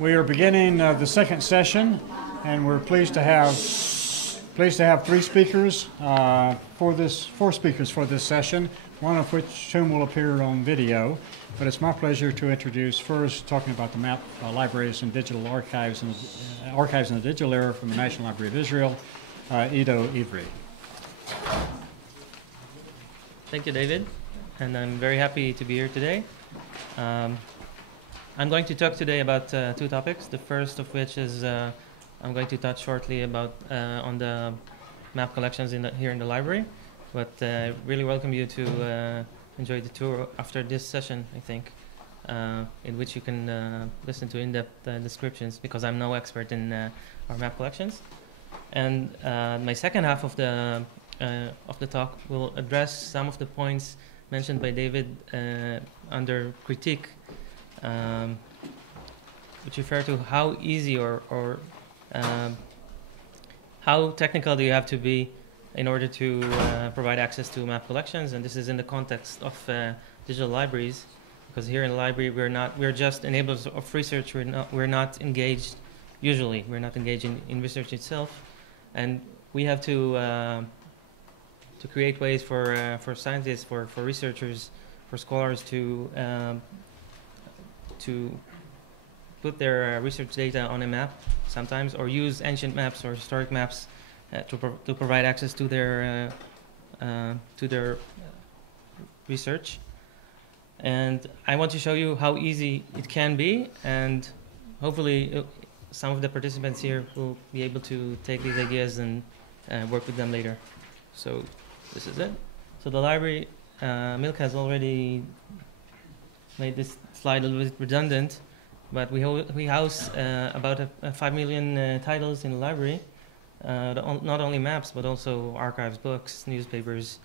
We are beginning the second session, and we're pleased to have four speakers for this session, one of whom will appear on video. But it's my pleasure to introduce first, talking about the map libraries and digital archives and archives in the digital era from the National Library of Israel, Ido Ivri. Thank you, David, and I'm very happy to be here today. I'm going to talk today about two topics. The first of which is I'm going to touch shortly about on the map collections here in the library, but really welcome you to enjoy the tour after this session, I think, in which you can listen to in-depth descriptions, because I'm no expert in our map collections. And my second half of the talk will address some of the points mentioned by David under critique, which refer to how easy or how technical do you have to be in order to provide access to map collections. And this is in the context of digital libraries, because here in the library we're just enablers of research. We're not engaged in research itself, and we have to create ways for scientists, for researchers, for scholars to put their research data on a map sometimes, or use ancient maps or historic maps to provide access to their research. And I want to show you how easy it can be, and hopefully some of the participants here will be able to take these ideas and work with them later. So this is it. So the library, Milk has already made this slide a little bit redundant, but we house about 5 million titles in the library, not only maps, but also archives, books, newspapers,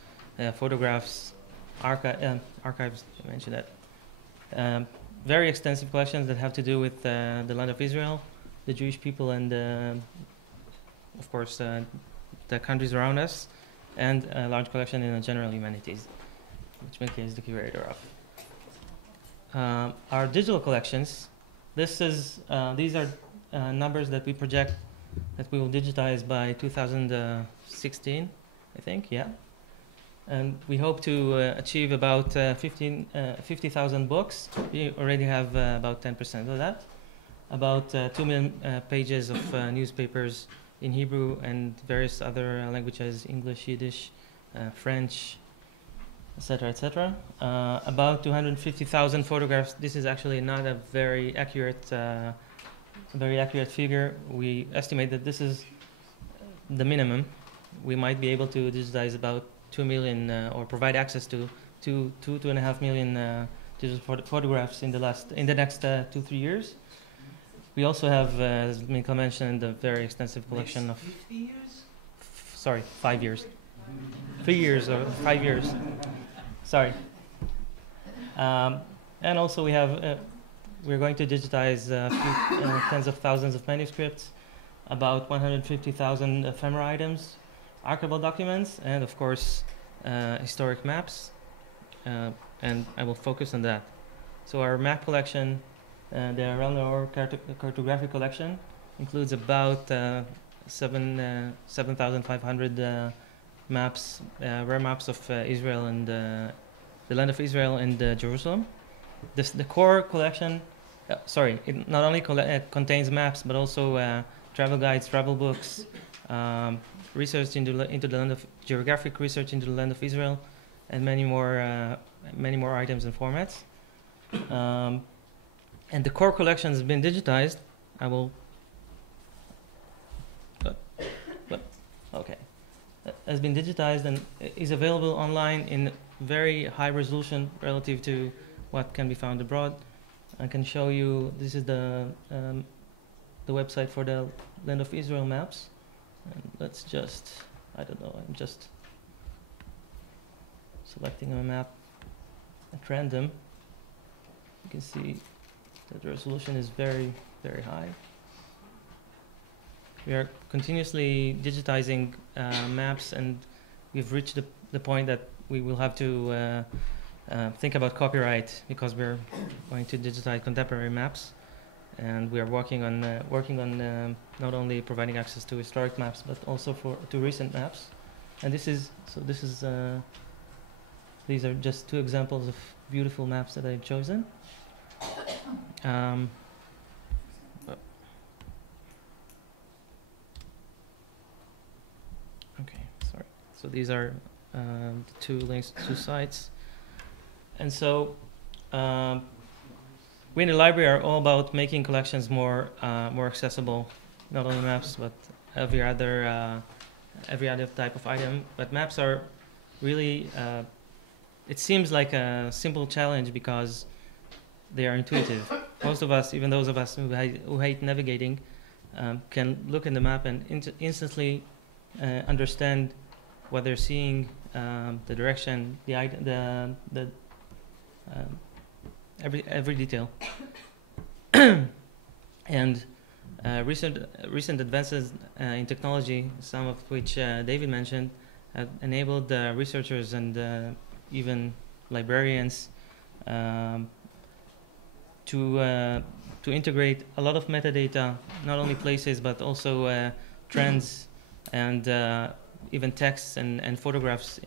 photographs, archives, I mentioned that. Very extensive collections that have to do with the land of Israel, the Jewish people, and of course the countries around us, and a large collection in the general humanities, which Milk is the curator of. Our digital collections, these are numbers that we project that we will digitize by 2016, I think, yeah. And we hope to achieve about 50,000 books. We already have about 10% of that. About 2 million pages of newspapers in Hebrew and various other languages, English, Yiddish, French, etc., etc. About 250,000 photographs. This is actually not a very accurate figure. We estimate that this is the minimum. We might be able to digitize about 2 million or provide access to 2.5 million digital photographs in the next 2-3 years. We also have, as Mika mentioned, a very extensive collection of 50 years? Sorry, 5 years. 3 years or 5 years. Sorry. And also we have, we're going to digitize tens of thousands of manuscripts, about 150,000 ephemera items, archival documents, and of course historic maps. And I will focus on that. So our map collection, the Around Cartographic collection, includes about 7,500 maps, rare maps of Israel and the land of Israel and Jerusalem. The core collection, it not only contains maps, but also travel guides, travel books, research into the land of geographic research into the land of Israel, and many more items and formats. And the core collection has been digitized. I will. Okay. Has been digitized and is available online in very high resolution relative to what can be found abroad. I can show you. This is the website for the Land of Israel maps. And let's just. I don't know. I'm just selecting a map at random. You can see that the resolution is very, very high. We are continuously digitizing maps, and we've reached the point that we will have to think about copyright, because we're going to digitize contemporary maps. and we are working on not only providing access to historic maps but also to recent maps. And these are just two examples of beautiful maps that I've chosen. Okay, sorry. So these are the two links to sites. And so we in the library are all about making collections more accessible, not only maps, but every other type of item. But maps are really, it seems like a simple challenge because they are intuitive. Most of us, even those of us who hate navigating, can look in the map and instantly understand what they're seeing, the direction, every detail. And recent advances in technology, some of which David mentioned, have enabled researchers and even librarians to integrate a lot of metadata, not only places but also trends and even texts and photographs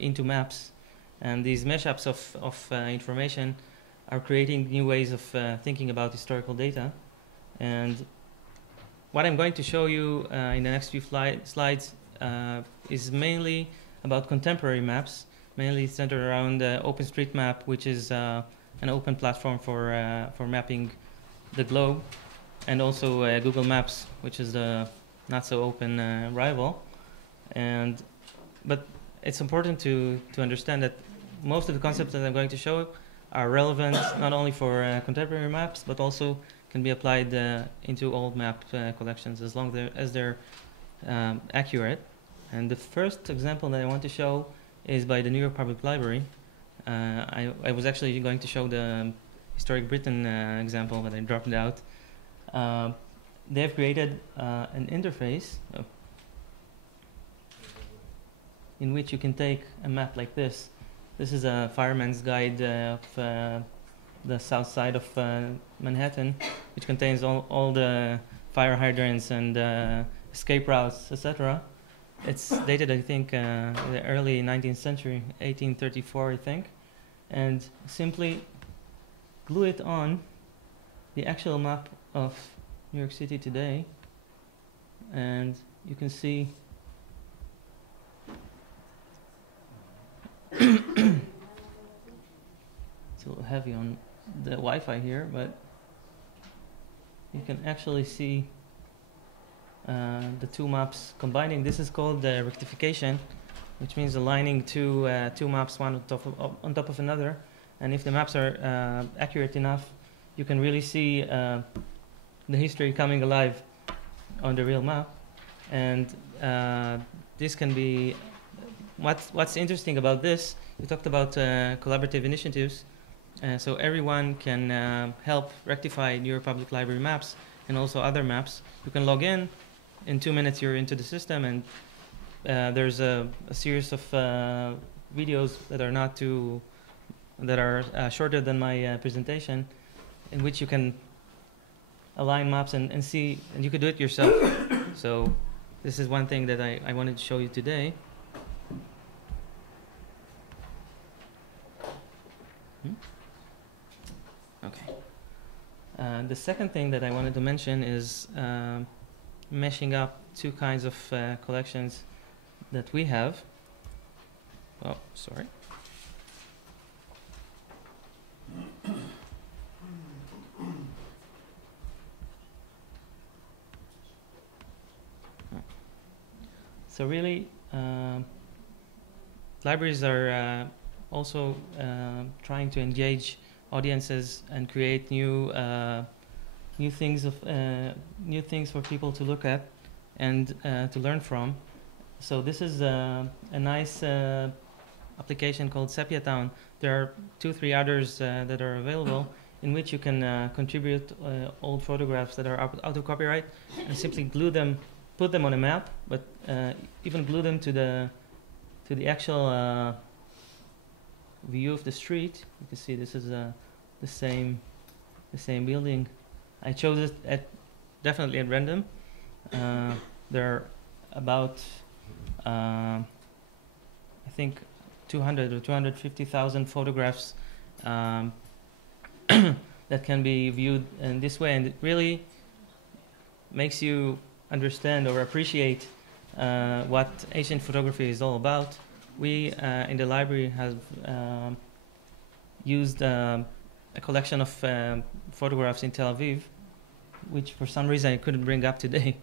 into maps. And these mashups of information are creating new ways of thinking about historical data. And what I'm going to show you in the next few slides is mainly about contemporary maps, mainly centered around OpenStreetMap, which is an open platform for mapping the globe, and also Google Maps, which is the not so open rival. But it's important to understand that most of the concepts that I'm going to show are relevant not only for contemporary maps, but also can be applied into old map collections as long as they're accurate. And the first example that I want to show is by the New York Public Library. I was actually going to show the Historic Britain example, but I dropped it out. They have created an interface in which you can take a map like this. This is a fireman's guide of the south side of Manhattan, which contains all the fire hydrants and escape routes, etc. It's dated, I think, the early 19th century, 1834, I think. And simply glue it on the actual map of New York City today, and you can see it's a little heavy on the Wi-Fi here, but you can actually see the two maps combining. This is called rectification, which means aligning two maps one on top of another. And if the maps are accurate enough, you can really see the history coming alive on the real map. And this can be what's interesting about this. We talked about collaborative initiatives, so everyone can help rectify New York Public Library maps and also other maps. You can log in 2 minutes. You're into the system, and there's a series of videos that are shorter than my presentation, in which you can align maps and see, and you could do it yourself. So this is one thing that I wanted to show you today. Okay. The second thing that I wanted to mention is meshing up two kinds of collections that we have. Oh, sorry. So really, libraries are also trying to engage audiences and create new things for people to look at and to learn from. So this is a nice application called Sepia Town. There are 2-3 others that are available, in which you can contribute old photographs that are out of copyright and simply glue them, put them on a map, but even glue them to the actual view of the street. You can see this is the same building I chose it definitely at random. There are about, I think, 200 or 250,000 photographs that can be viewed in this way, and it really makes you understand or appreciate what ancient photography is all about. We in the library have used a collection of photographs in Tel Aviv, which for some reason I couldn't bring up today,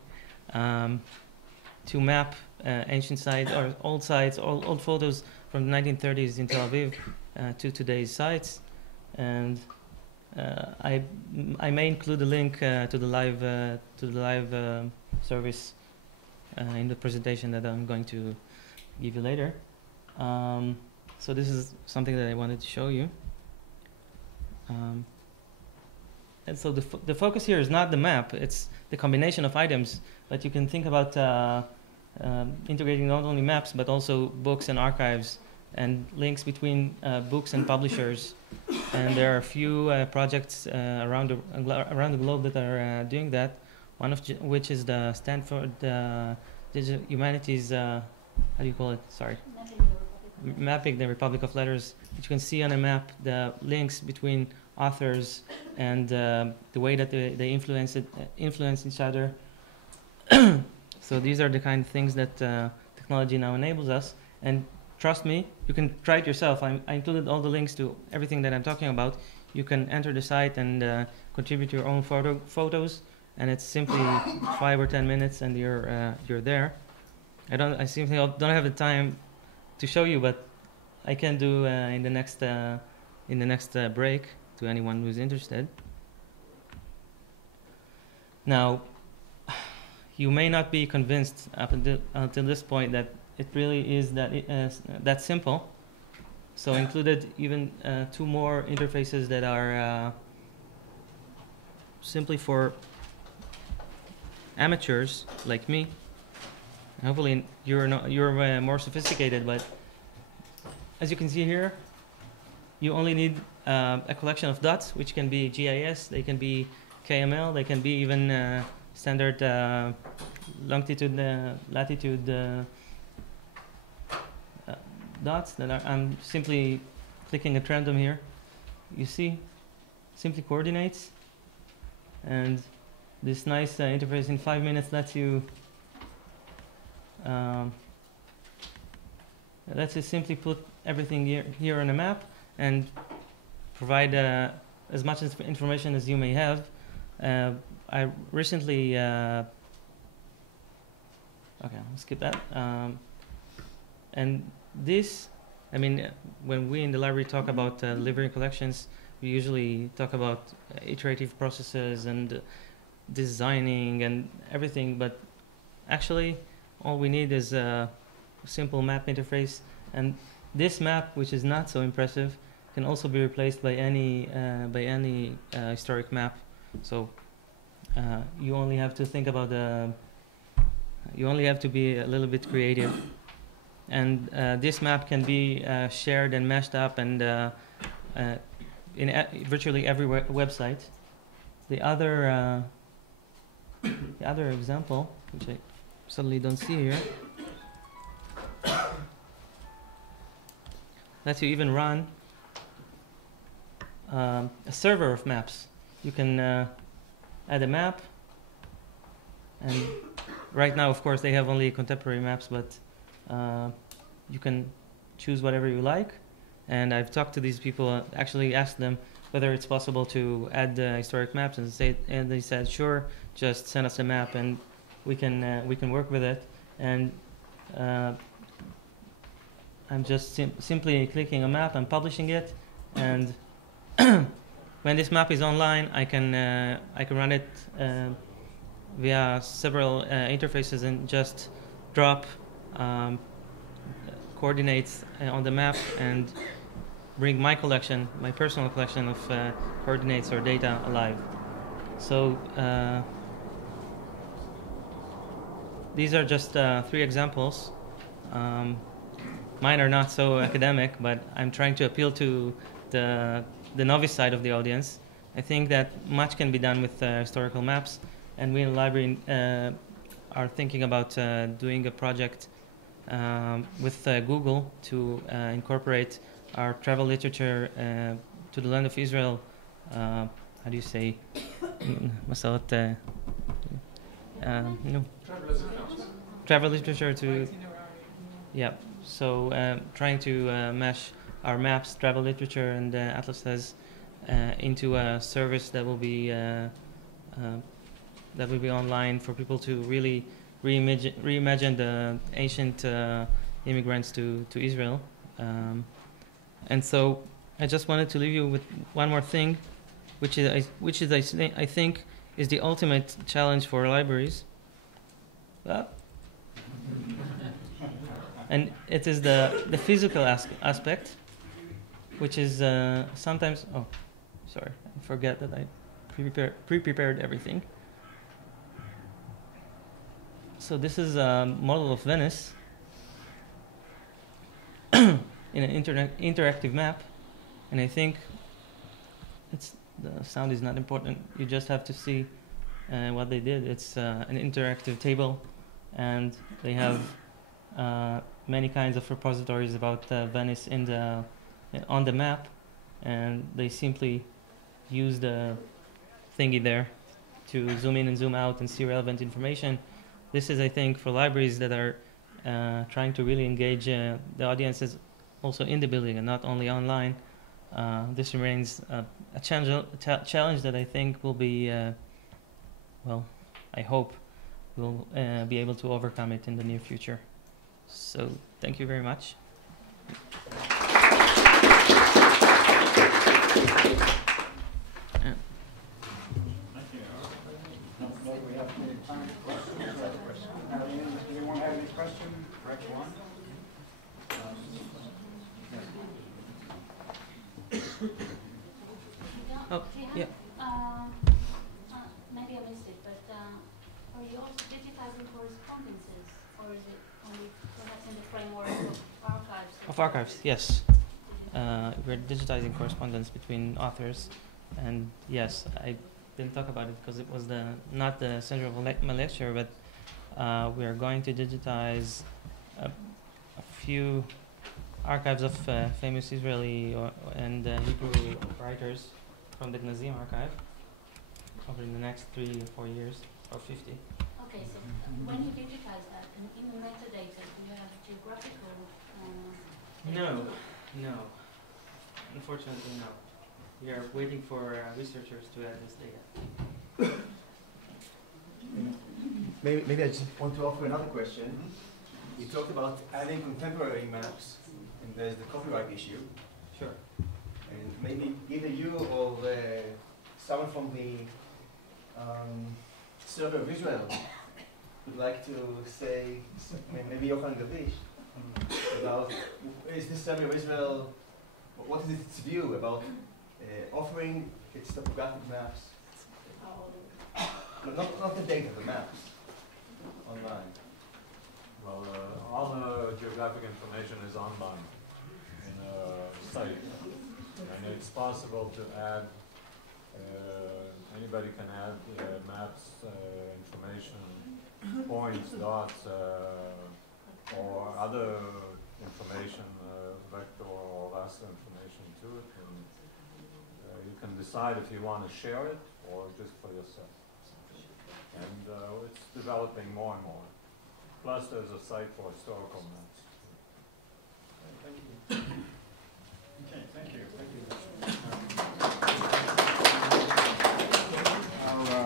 to map ancient sites or old sites, old photos from the 1930s in Tel Aviv to today's sites. And I may include a link to the live service in the presentation that I'm going to give you later. So this is something that I wanted to show you. And so the focus here is not the map; it's the combination of items. But you can think about integrating not only maps but also books and archives and links between books and publishers. And there are a few projects around the globe that are doing that. One of which is the Stanford Humanities. How do you call it? Sorry. Mapping the Republic of Letters. Which you can see on a map the links between authors and the way that they influence each other. So these are the kind of things that technology now enables us. And trust me, you can try it yourself. I included all the links to everything that I'm talking about. You can enter the site and contribute your own photos, and it's simply 5 or 10 minutes, and you're there. I simply don't have the time to show you, but I can do in the next break to anyone who's interested. Now, you may not be convinced up until this point that it really is that simple. So included even 2 more interfaces that are simply for amateurs like me. Hopefully you're more sophisticated, but as you can see here, you only need a collection of dots, which can be GIS, they can be KML, they can be even standard longitude, latitude dots that I'm simply clicking at random here. You see, simply coordinates, and this nice interface in 5 minutes lets you simply put everything here on a map and provide as much information as you may have. I recently okay, I'll skip that. And this, I mean, when we in the library talk about living collections, we usually talk about iterative processes and designing and everything, but actually all we need is a simple map interface. And this map, which is not so impressive, can also be replaced by any historic map. So you only have to think about you only have to be a little bit creative. And this map can be shared and mashed up and in virtually every website. The other example, which I suddenly don't see here, lets you even run a server of maps. You can add a map, and right now, of course, they have only contemporary maps, but you can choose whatever you like. And I've talked to these people, actually asked them whether it's possible to add historic maps, and they said, sure, just send us a map and we can work with it. And I'm just simply clicking a map and publishing it, and when this map is online, I can run it via several interfaces and just drop coordinates on the map and bring my collection, my personal collection of coordinates or data alive. So these are just 3 examples. Mine are not so academic, but I'm trying to appeal to the novice side of the audience. I think that much can be done with historical maps, and we in the library are thinking about doing a project with Google to incorporate our travel literature to the land of Israel. How do you say? مسألة travel literature to so trying to mesh our maps, travel literature, and atlases into a service that will be online for people to really reimagine the ancient immigrants to Israel. And so I just wanted to leave you with one more thing, which is I think is the ultimate challenge for libraries. And it is the physical aspect, which is sometimes. Oh, sorry, I forget that I pre-prepared everything. So this is a model of Venice in an interactive map, and I think the sound is not important. You just have to see what they did. It's an interactive table, and they have many kinds of repositories about Venice on the map, and they simply use the thingy there to zoom in and zoom out and see relevant information. This is, I think, for libraries that are trying to really engage the audiences also in the building and not only online. This remains a challenge that I think will be, I hope we'll be able to overcome it in the near future. So thank you very much. Anyone have any question? Correct one. Oh, yeah. Maybe I missed it, but are you also digitizing correspondences, or is it only perhaps in the framework of archives? Of archives, yes. We're digitizing correspondence between authors, and yes, I didn't talk about it because it was not the center of my lecture, but we are going to digitize a few archives of famous Israeli and Hebrew writers from the Gnazim archive over in the next 3 or 4 years, or 50. Okay, so when you digitize that, in the metadata, do you have geographical? No. Unfortunately, no. We are waiting for researchers to add this data. Maybe I just want to offer another question. You talked about adding contemporary maps, and there's the copyright issue. Sure. And maybe either you or someone from the Survey of Israel would like to say, maybe Yochanan Gavish, about is this Survey of Israel, what is its view about offering its topographic maps? Not the data, the maps online. Well, all the geographic information is online in a site, and it's possible to add, anybody can add maps, information, points, dots, or other information, vector or raster information to it, and you can decide if you want to share it or just for yourself. And it's developing more and more. Plus, there's a site for historical maps. Thank you. Okay, thank you.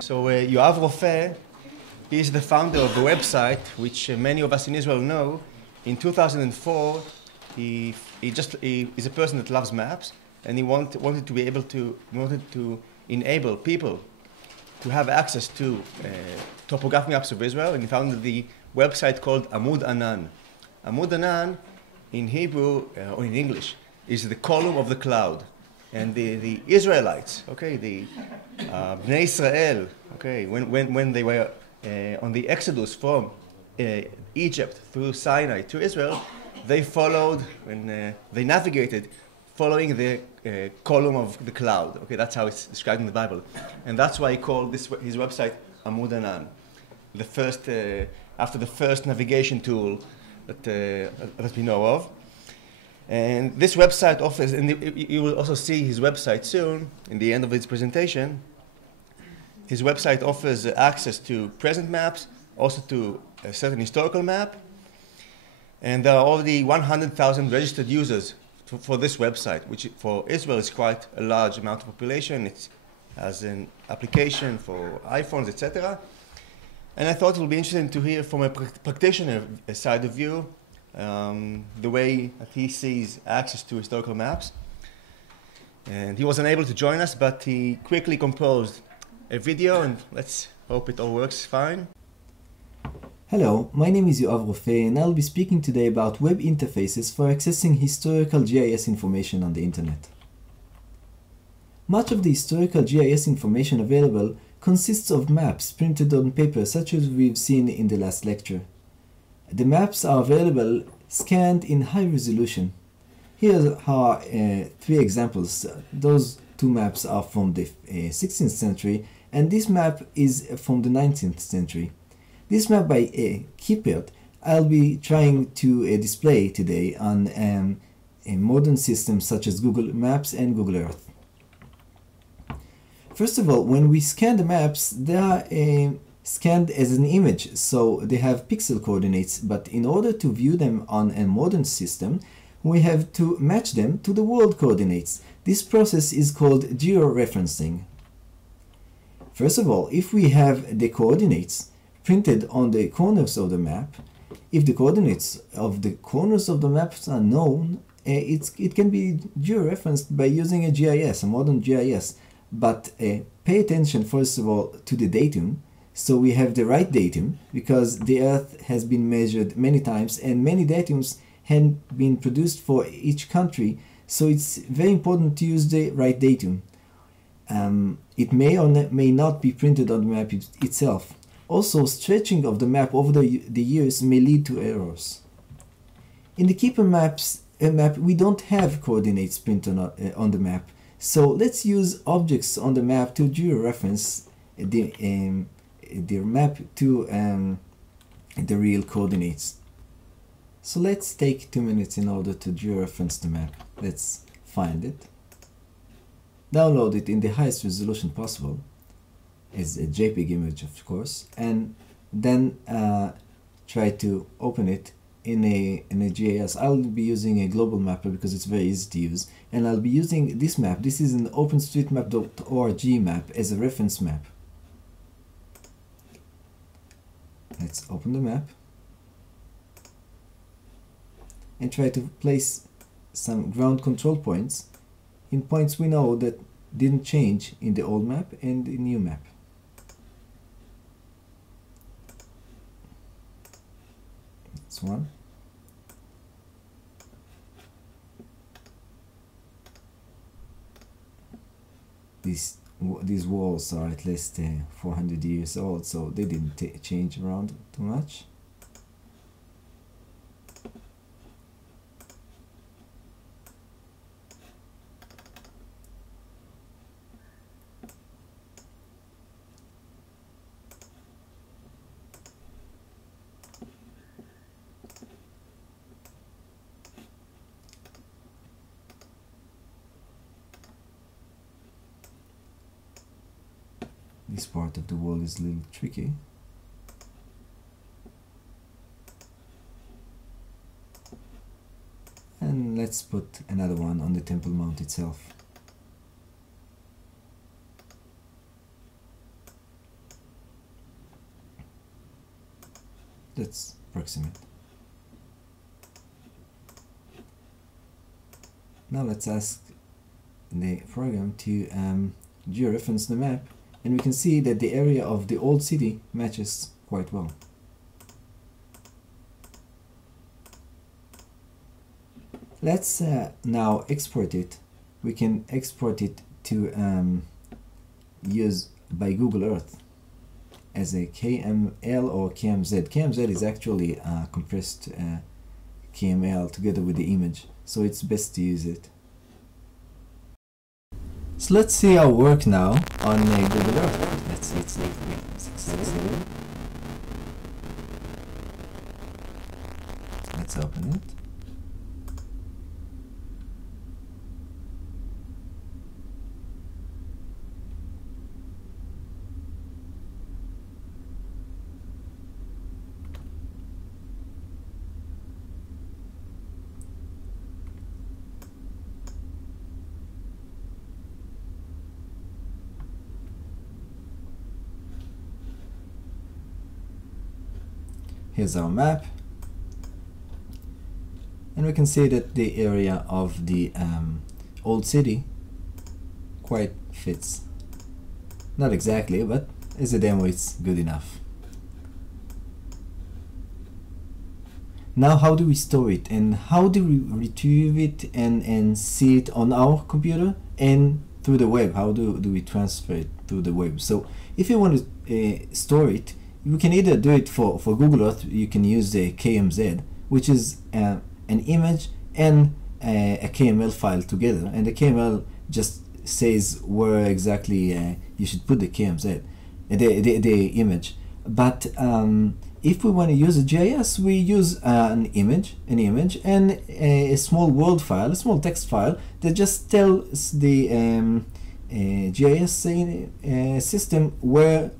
So Yoav Rofe is the founder of the website, which many of us in Israel know. In 2004, he is a person that loves maps, and he wanted to enable people to have access to topographic maps of Israel, and he founded the website called Amud Anan. Amud Anan, in Hebrew or in English, is the column of the cloud. And the Israelites, okay, the Bnei Israel, okay, when they were on the exodus from Egypt through Sinai to Israel, they followed, when they navigated, following the column of the cloud. Okay, that's how it's described in the Bible, and that's why he called his website Amud Anan, the first after the first navigation tool that we know of. And this website offers, and you will also see his website soon in the end of his presentation. His website offers access to present maps, also to a certain historical map. And there are already 100,000 registered users for this website, which for Israel is quite a large amount of population. It has an application for iPhones, etc. And I thought it would be interesting to hear from a practitioner side of view, the way that he sees access to historical maps. And he was unable to join us, but he quickly composed a video, and let's hope it all works fine. Hello, my name is Yoav Rofe, and I'll be speaking today about web interfaces for accessing historical GIS information on the internet. Much of the historical GIS information available consists of maps printed on paper, such as we've seen in the last lecture. The maps are available scanned in high resolution. Here are 3 examples. Those 2 maps are from the 16th century, and this map is from the 19th century. This map by Kippert I'll be trying to display today on a modern systems such as Google Maps and Google Earth. First of all, when we scan the maps, they are scanned as an image, so they have pixel coordinates, but in order to view them on a modern system, we have to match them to the world coordinates. This process is called georeferencing. First of all, if we have the coordinates printed on the corners of the map, if the coordinates of the corners of the maps are known, it can be georeferenced by using a GIS, a modern GIS. But pay attention first of all to the datum, so we have the right datum, because the Earth has been measured many times and many datums have been produced for each country, so it's very important to use the right datum. It may or may not be printed on the map itself. Also, stretching of the map over the years may lead to errors. In the Keeper map, we don't have coordinates printed on the map, so let's use objects on the map to georeference the map to the real coordinates. So let's take 2 minutes in order to georeference the map. Let's find it, download it in the highest resolution possible, as a JPEG image of course, and then try to open it in a GIS. I'll be using a global mapper because it's very easy to use, and I'll be using this map. This is an openstreetmap.org map as a reference map. Let's open the map and try to place some ground control points in points we know that didn't change in the old map and the new map. That's one. These walls are at least 400 years old, so they didn't change around too much. This part of the wall is a little tricky. And let's put another one on the Temple Mount itself. That's approximate. Now let's ask the program to georeference the map, and we can see that the area of the old city matches quite well. Let's now export it. We can export it to use by Google Earth as a KML or KMZ. KMZ is actually compressed KML together with the image, so it's best to use it. So let's see our work now on Google Earth. Let's leave with 667. Let's open it. Here's our map, and we can see that the area of the old city quite fits. Not exactly, but as a demo it's good enough. Now how do we store it, and how do we retrieve it and see it on our computer and through the web? How do we transfer it through the web? So if you want to store it, you can either do it for Google Earth. You can use the KMZ, which is an image and a KML file together, and the KML just says where exactly you should put the KMZ, the image. But if we want to use a GIS, we use an image and a small word file, a small text file that just tells the GIS system where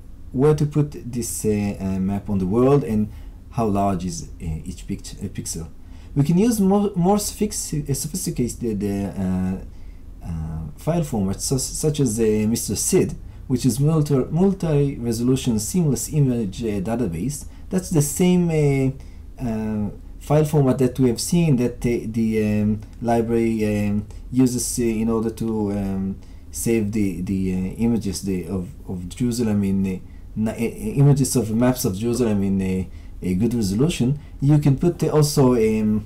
to put this map on the world and how large is each pixel. We can use more sophisticated file formats such as Mr. SID, which is multi-resolution seamless image database. That's the same file format that we have seen that the library uses in order to save the images of Jerusalem in images of maps of Jerusalem in a good resolution. You can put also a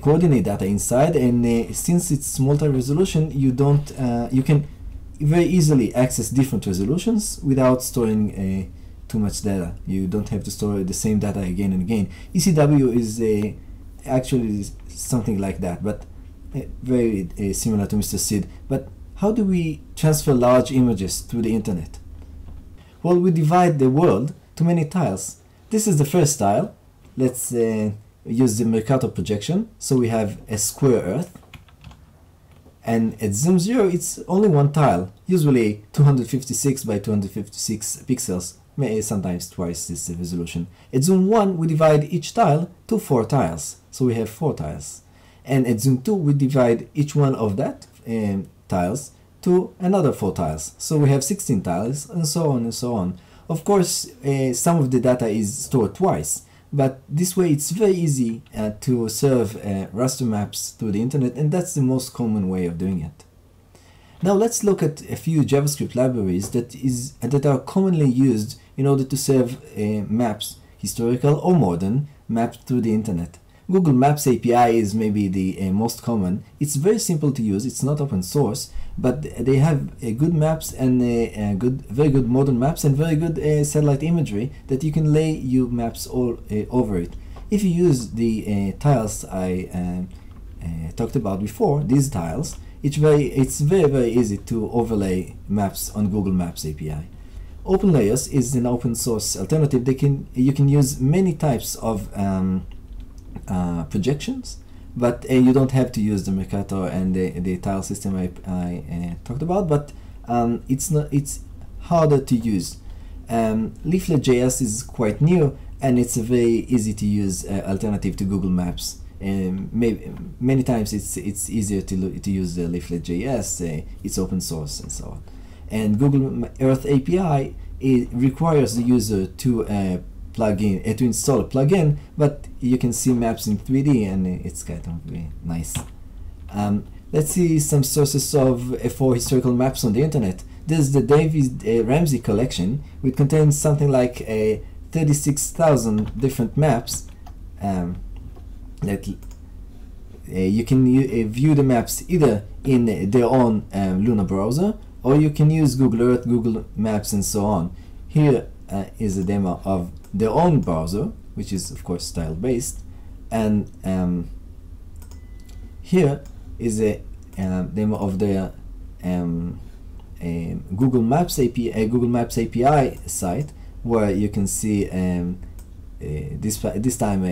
coordinate data inside, and since it's multi-resolution, you can very easily access different resolutions without storing too much data. You don't have to store the same data again and again. ECW is actually something like that, but very similar to Mr. SID. But how do we transfer large images through the internet? Well, we divide the world to many tiles. This is the first tile. Let's use the Mercator projection. So we have a square Earth, and at zoom 0 it's only one tile, usually 256 by 256 pixels, sometimes twice this resolution. At zoom 1 we divide each tile to 4 tiles, so we have 4 tiles. And at zoom 2 we divide each one of that tiles to another 4 tiles, so we have 16 tiles, and so on and so on. Of course, some of the data is stored twice, but this way it's very easy to serve raster maps through the internet, and that's the most common way of doing it. Now let's look at a few JavaScript libraries that are commonly used in order to serve maps, historical or modern, mapped through the internet. Google Maps API is maybe the most common. It's very simple to use. It's not open source, but they have good maps and very good modern maps and very good satellite imagery that you can lay your maps all over it. If you use the tiles I talked about before, these tiles, it's very easy to overlay maps on Google Maps API. OpenLayers is an open source alternative. You can use many types of projections, but you don't have to use the Mercator and the tile system I talked about, but it's harder to use. Leaflet.js is quite new, and it's a very easy to use alternative to Google Maps. Many times it's easier to use the Leaflet.js. It's open source and so on. And Google Earth API, it requires the user to to install a plugin, but you can see maps in 3D, and it's kind of very nice. Let's see some sources for historical maps on the internet. There's the David Ramsey collection, which contains something like 36,000 different maps. That you can view the maps either in their own Luna browser, or you can use Google Earth, Google Maps, and so on. Here is a demo of their own browser, which is of course style based, and here is a demo of their Google Maps API site, where you can see this time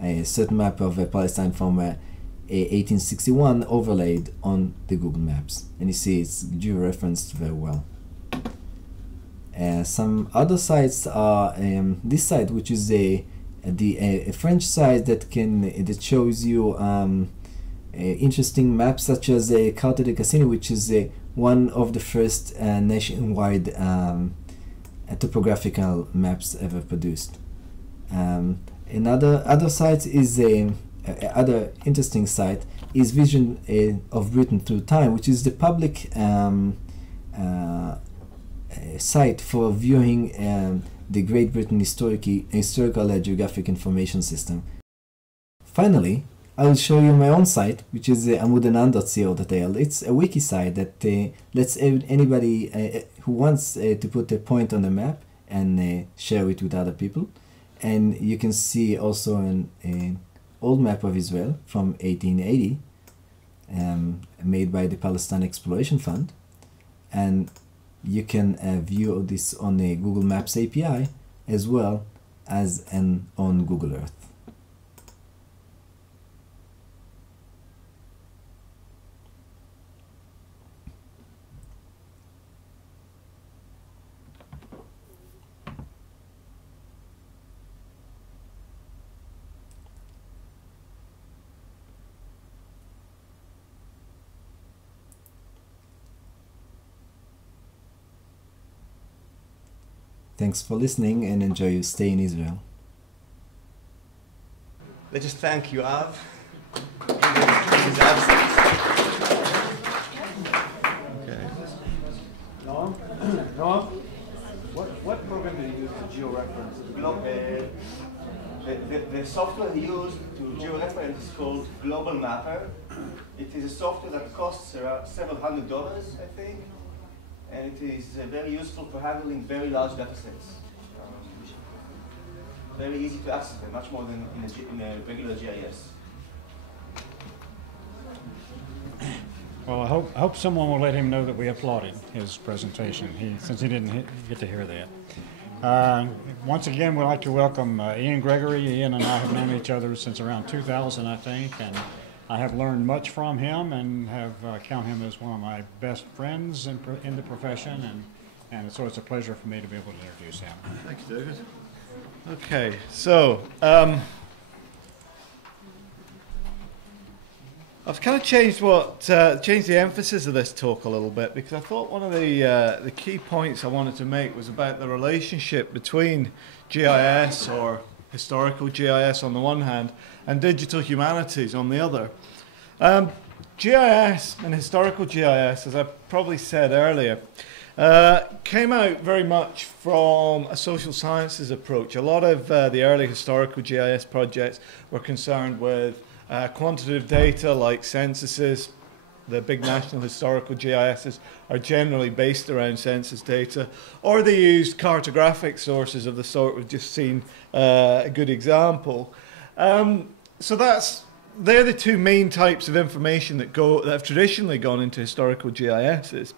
a certain map of Palestine from 1861 overlaid on the Google Maps, and you see it's georeferenced very well. Some other sites are this site, which is a French site that shows you interesting maps, such as a Carte de Cassini, which is one of the first nationwide topographical maps ever produced. Another site is other interesting site is Vision of Britain Through Time, which is the public site for viewing the Great Britain Historical Geographic Information System. Finally, I will show you my own site, which is amudenan.co.il. It's a wiki site that lets anybody who wants to put a point on the map and share it with other people. And you can see also an old map of Israel from 1880, made by the Palestine Exploration Fund. And you can view this on a Google Maps API as well as on Google Earth. Thanks for listening and enjoy your stay in Israel. Let's just thank Yoav in his absence. Okay. Noam, what program did you use to georeference? The software he used to georeference is called Global Mapper. It is a software that costs several $100s, I think. And it is very useful for handling very large data sets. Very easy to access them, much more than in a regular GIS. Well, I hope someone will let him know that we applauded his presentation, since he didn't get to hear that. Once again, we'd like to welcome Ian Gregory. Ian and I have known each other since around 2000, I think, and I have learned much from him and have count him as one of my best friends in the profession, and so it's a pleasure for me to be able to introduce him. Thank you, David. Okay, so I've kind of changed the emphasis of this talk a little bit, because I thought one of the key points I wanted to make was about the relationship between GIS, or historical GIS on the one hand, and digital humanities on the other. GIS and historical GIS, as I probably said earlier, came out very much from a social sciences approach. A lot of the early historical GIS projects were concerned with quantitative data like censuses. The big national historical GISs are generally based around census data, or they used cartographic sources of the sort we've just seen a good example. So they're the two main types of information that have traditionally gone into historical GISs.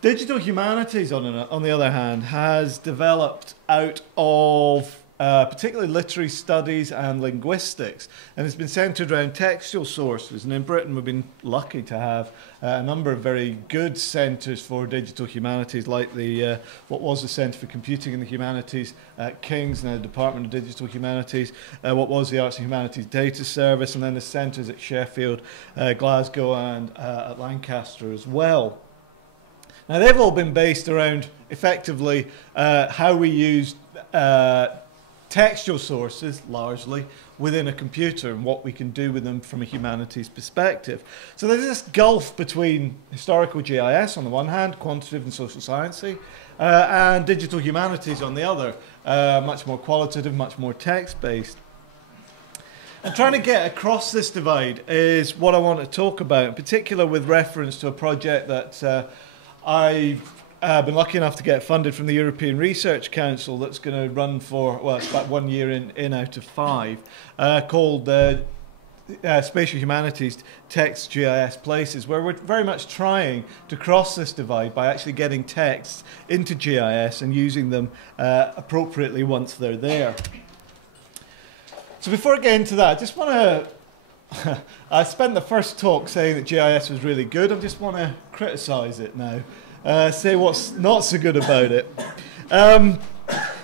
Digital humanities, on the other hand, has developed out of particularly literary studies and linguistics, and it's been centered around textual sources. And in Britain, we've been lucky to have a number of very good centers for digital humanities, like the what was the Centre for Computing and the Humanities at King's, now the Department of Digital Humanities, what was the Arts and Humanities Data Service, and then the centres at Sheffield, Glasgow, and at Lancaster as well. Now, they've all been based around, effectively, how we use textual sources, largely, within a computer and what we can do with them from a humanities perspective. So there's this gulf between historical GIS on the one hand, quantitative and social sciencey, and digital humanities on the other, much more qualitative, much more text-based. And trying to get across this divide is what I want to talk about, in particular with reference to a project that I've been lucky enough to get funded from the European Research Council that's going to run for, well, it's about 1 year in out of 5, called Spatial Humanities text GIS places, where we're very much trying to cross this divide by actually getting texts into GIS and using them appropriately once they're there. So before I get into that, I just want to I spent the first talk saying that GIS was really good. I just want to criticise it now, say what's not so good about it.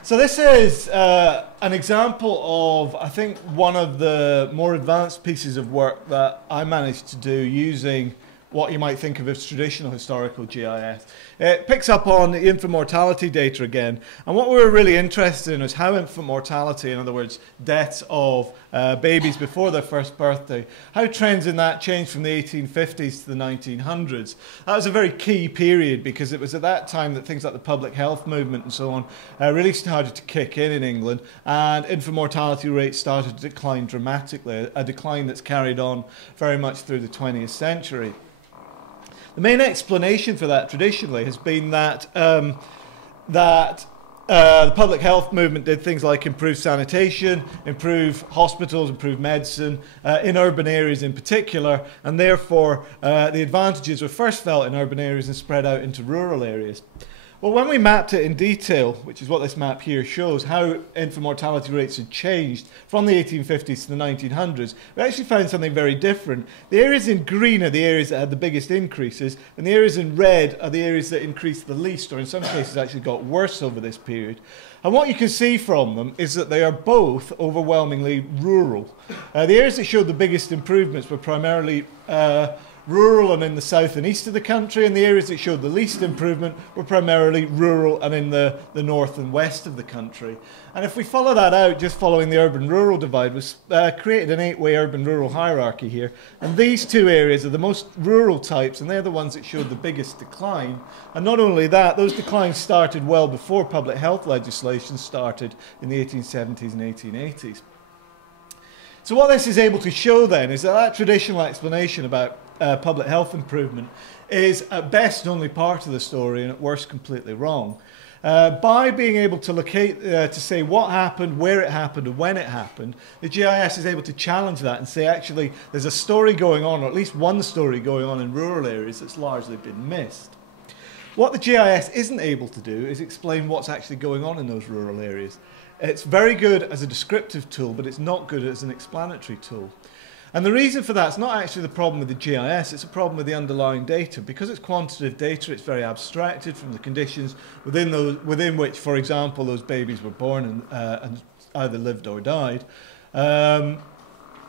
So this is an example of, I think, one of the more advanced pieces of work that I managed to do using what you might think of as traditional historical GIS. It picks up on the infant mortality data again, and what we were really interested in is how infant mortality, in other words, deaths of babies before their first birthday, how trends in that changed from the 1850s to the 1900s. That was a very key period because it was at that time that things like the public health movement and so on really started to kick in England, and infant mortality rates started to decline dramatically, a decline that's carried on very much through the 20th century. The main explanation for that traditionally has been that the public health movement did things like improve sanitation, improve hospitals, improve medicine in urban areas in particular, and therefore the advantages were first felt in urban areas and spread out into rural areas. Well, when we mapped it in detail, which is what this map here shows, how infant mortality rates had changed from the 1850s to the 1900s, we actually found something very different. The areas in green are the areas that had the biggest increases, and the areas in red are the areas that increased the least, or in some cases actually got worse over this period. And what you can see from them is that they are both overwhelmingly rural. The areas that showed the biggest improvements were primarily rural and in the south and east of the country, and the areas that showed the least improvement were primarily rural and in the north and west of the country. And if we follow that out, just following the urban-rural divide, we've created an 8-way urban-rural hierarchy here. And these two areas are the most rural types, and they're the ones that showed the biggest decline. And not only that, those declines started well before public health legislation started in the 1870s and 1880s. So what this is able to show then is that that traditional explanation about public health improvement is at best only part of the story and at worst completely wrong. By being able to locate, to say what happened, where it happened and when it happened, the GIS is able to challenge that and say actually there's a story going on, or at least one story going on in rural areas that's largely been missed. What the GIS isn't able to do is explain what's actually going on in those rural areas. It's very good as a descriptive tool, but it's not good as an explanatory tool. And the reason for that is not actually the problem with the GIS, it's a problem with the underlying data. Because it's quantitative data, it's very abstracted from the conditions within which, for example, those babies were born and either lived or died.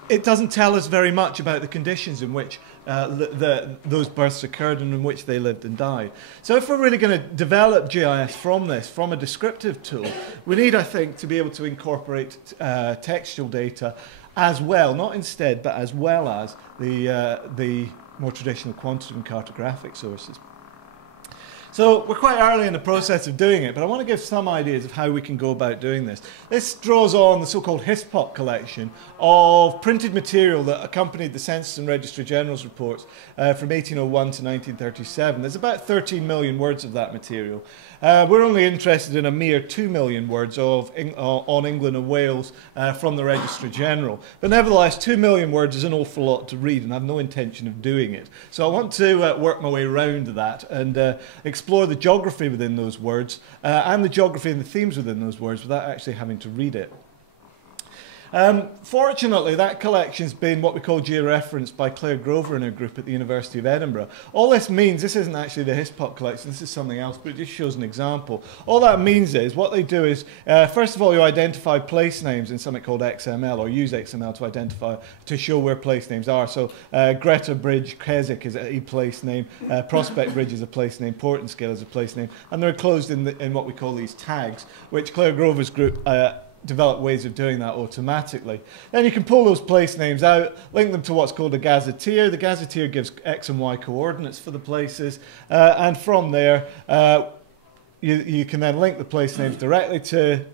It doesn't tell us very much about the conditions in which those births occurred and in which they lived and died. So if we're really going to develop GIS from this, from a descriptive tool, we need, I think, to be able to incorporate textual data as well, not instead, but as well as the more traditional quantitative and cartographic sources. So we're quite early in the process of doing it, but I want to give some ideas of how we can go about doing this. This draws on the so-called Histpop Collection of printed material that accompanied the Census and Registrar General's reports from 1801 to 1937. There's about 13 million words of that material. We're only interested in a mere 2 million words on England and Wales from the Registrar General. But nevertheless, 2 million words is an awful lot to read, and I have no intention of doing it. So I want to work my way around that and explore the geography within those words and the geography and the themes within those words without actually having to read it. Fortunately, that collection's been what we call georeferenced by Claire Grover and her group at the University of Edinburgh. All this means, this isn't actually the Histpop Collection, this is something else, but it just shows an example. All that means is, what they do is, first of all, you identify place names in something called XML, or use XML to show where place names are. So Greta Bridge, Keswick is a place name, Prospect Bridge is a place name, Portinscale is a place name, and they're enclosed in what we call these tags, which Claire Grover's group develop ways of doing that automatically. Then you can pull those place names out, link them to what's called a gazetteer. The gazetteer gives X and Y coordinates for the places, and from there you can then link the place names directly to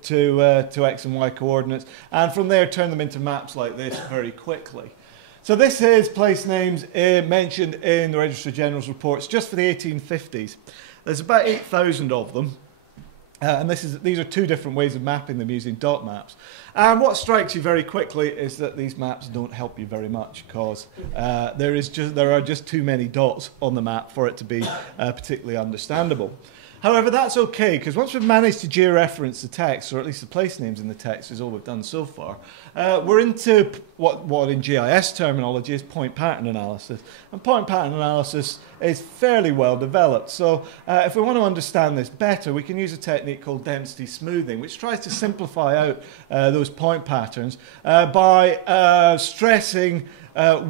X and Y coordinates, and from there turn them into maps like this very quickly. So this is place names mentioned in the Registrar General's reports just for the 1850s. There's about 8,000 of them. And these are two different ways of mapping them using dot maps. And what strikes you very quickly is that these maps don't help you very much, because there are just too many dots on the map for it to be particularly understandable. However, that's okay, because once we've managed to georeference the text, or at least the place names in the text is all we've done so far, we're into what in GIS terminology is point pattern analysis. And point pattern analysis is fairly well developed. So if we want to understand this better, we can use a technique called density smoothing, which tries to simplify out those point patterns by stressing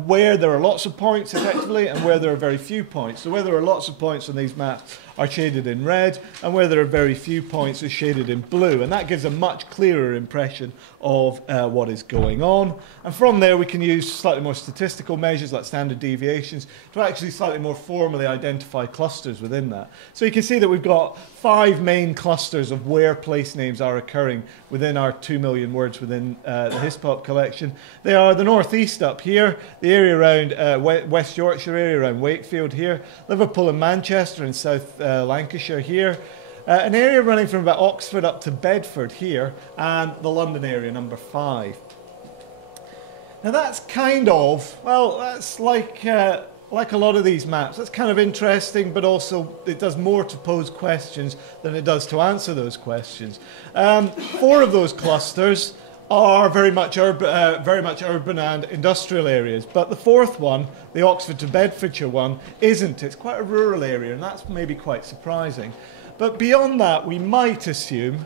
where there are lots of points effectively and where there are very few points. So where there are lots of points on these maps are shaded in red, and where there are very few points are shaded in blue, and that gives a much clearer impression of what is going on. And from there we can use slightly more statistical measures like standard deviations to actually slightly more formally identify clusters within that. So you can see that we've got 5 main clusters of where place names are occurring within our 2 million words within the Histpop collection. They are the northeast up here, the area around West Yorkshire area around Wakefield here, Liverpool and Manchester and South Lancashire here, an area running from about Oxford up to Bedford here, and the London area, number 5. Now that's kind of, well, that's like a lot of these maps. That's kind of interesting, but also it does more to pose questions than it does to answer those questions. 4 of those clusters are very much urban and industrial areas, but the 4th one, the Oxford to Bedfordshire one, isn't. It's quite a rural area, and that's maybe quite surprising. But beyond that, we might assume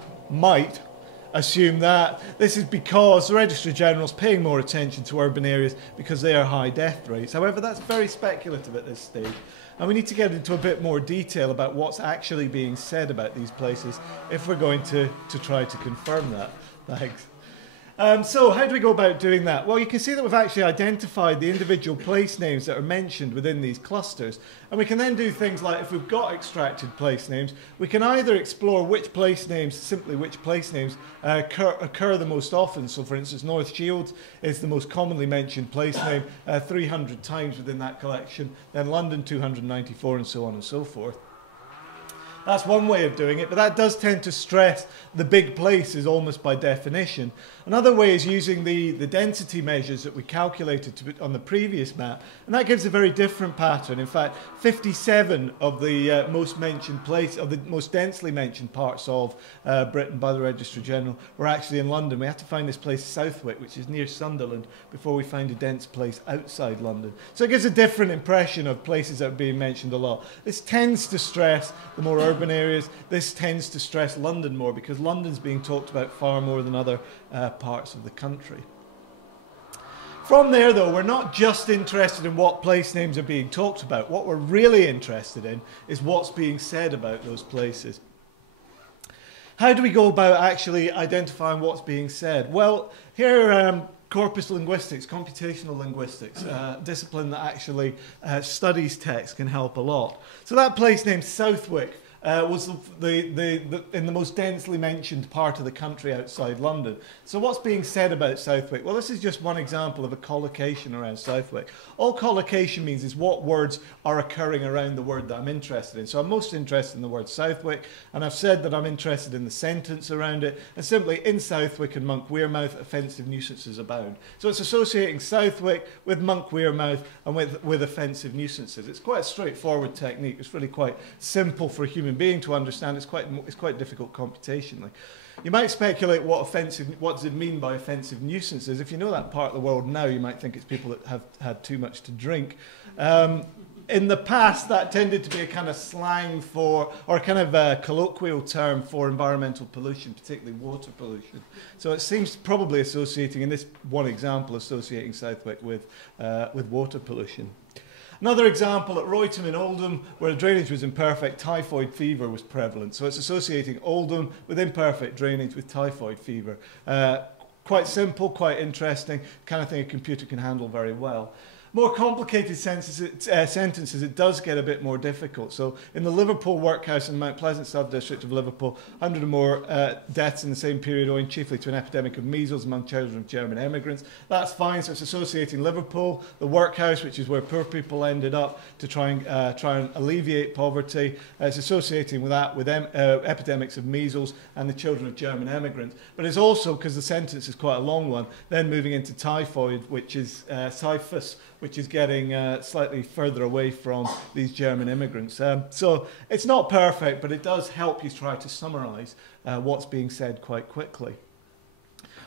that this is because the Registrar General is paying more attention to urban areas because they are high death rates. However, that's very speculative at this stage, and we need to get into a bit more detail about what's actually being said about these places if we're going to try to confirm that. Thanks. So how do we go about doing that? Well, you can see that we've actually identified the individual place names that are mentioned within these clusters. And we can then do things like, if we've got extracted place names, we can either explore which place names occur the most often. So for instance, North Shields is the most commonly mentioned place name, 300 times within that collection, then London 294, and so on and so forth. That's one way of doing it, but that does tend to stress the big places almost by definition. Another way is using the density measures that we calculated on the previous map, and that gives a very different pattern. In fact, 57 of the most densely mentioned parts of Britain by the Registrar General were actually in London. We had to find this place Southwick, which is near Sunderland, before we find a dense place outside London. So it gives a different impression of places that are being mentioned a lot. This tends to stress the more urban areas. This tends to stress London more, because London's being talked about far more than other parts of the country. From there, though, we're not just interested in what place names are being talked about. What we're really interested in is what's being said about those places. How do we go about actually identifying what's being said? Well, here corpus linguistics, computational linguistics, discipline that actually studies text, can help a lot. So that place name Southwick was in the most densely mentioned part of the country outside London. So what's being said about Southwick? Well, this is just one example of a collocation around Southwick. All collocation means is what words are occurring around the word that I'm interested in. So I'm most interested in the word Southwick, and I've said that I'm interested in the sentence around it, and simply in Southwick and Monk Wearmouth, offensive nuisances abound. So it's associating Southwick with Monk Wearmouth and with offensive nuisances. It's quite a straightforward technique. It's really quite simple for a human being to understand. It's quite difficult computationally. You might speculate what does it mean by offensive nuisances. If you know that part of the world now, you might think it's people that have had too much to drink. In the past, that tended to be a kind of slang for, or a kind of a colloquial term for environmental pollution, particularly water pollution. So it seems probably associating, in this one example, associating Southwick with water pollution. Another example, at Royton in Oldham, where the drainage was imperfect, typhoid fever was prevalent. So it's associating Oldham with imperfect drainage with typhoid fever. Quite simple, quite interesting, kind of thing a computer can handle very well. more complicated sentences, it does get a bit more difficult. So in the Liverpool workhouse in Mount Pleasant sub-district of Liverpool, 100 or more deaths in the same period owing chiefly to an epidemic of measles among children of German immigrants. That's fine, so it's associating Liverpool, the workhouse, which is where poor people ended up to try and alleviate poverty. It's associating with that with epidemics of measles and the children of German immigrants. But it's also, because the sentence is quite a long one, then moving into typhoid, which is typhus, which is getting slightly further away from these German immigrants. So it's not perfect, but it does help you try to summarize what's being said quite quickly.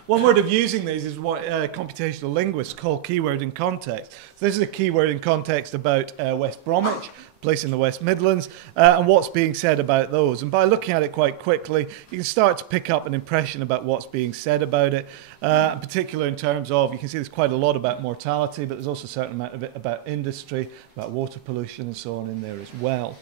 One word of using these is what computational linguists call keyword in context. So this is a keyword in context about West Bromwich, place in the West Midlands, and what's being said about those. And by looking at it quite quickly, you can start to pick up an impression about what's being said about it, in particular in terms of, you can see there's quite a lot about mortality, but there's also a certain amount of it about industry, about water pollution and so on in there as well.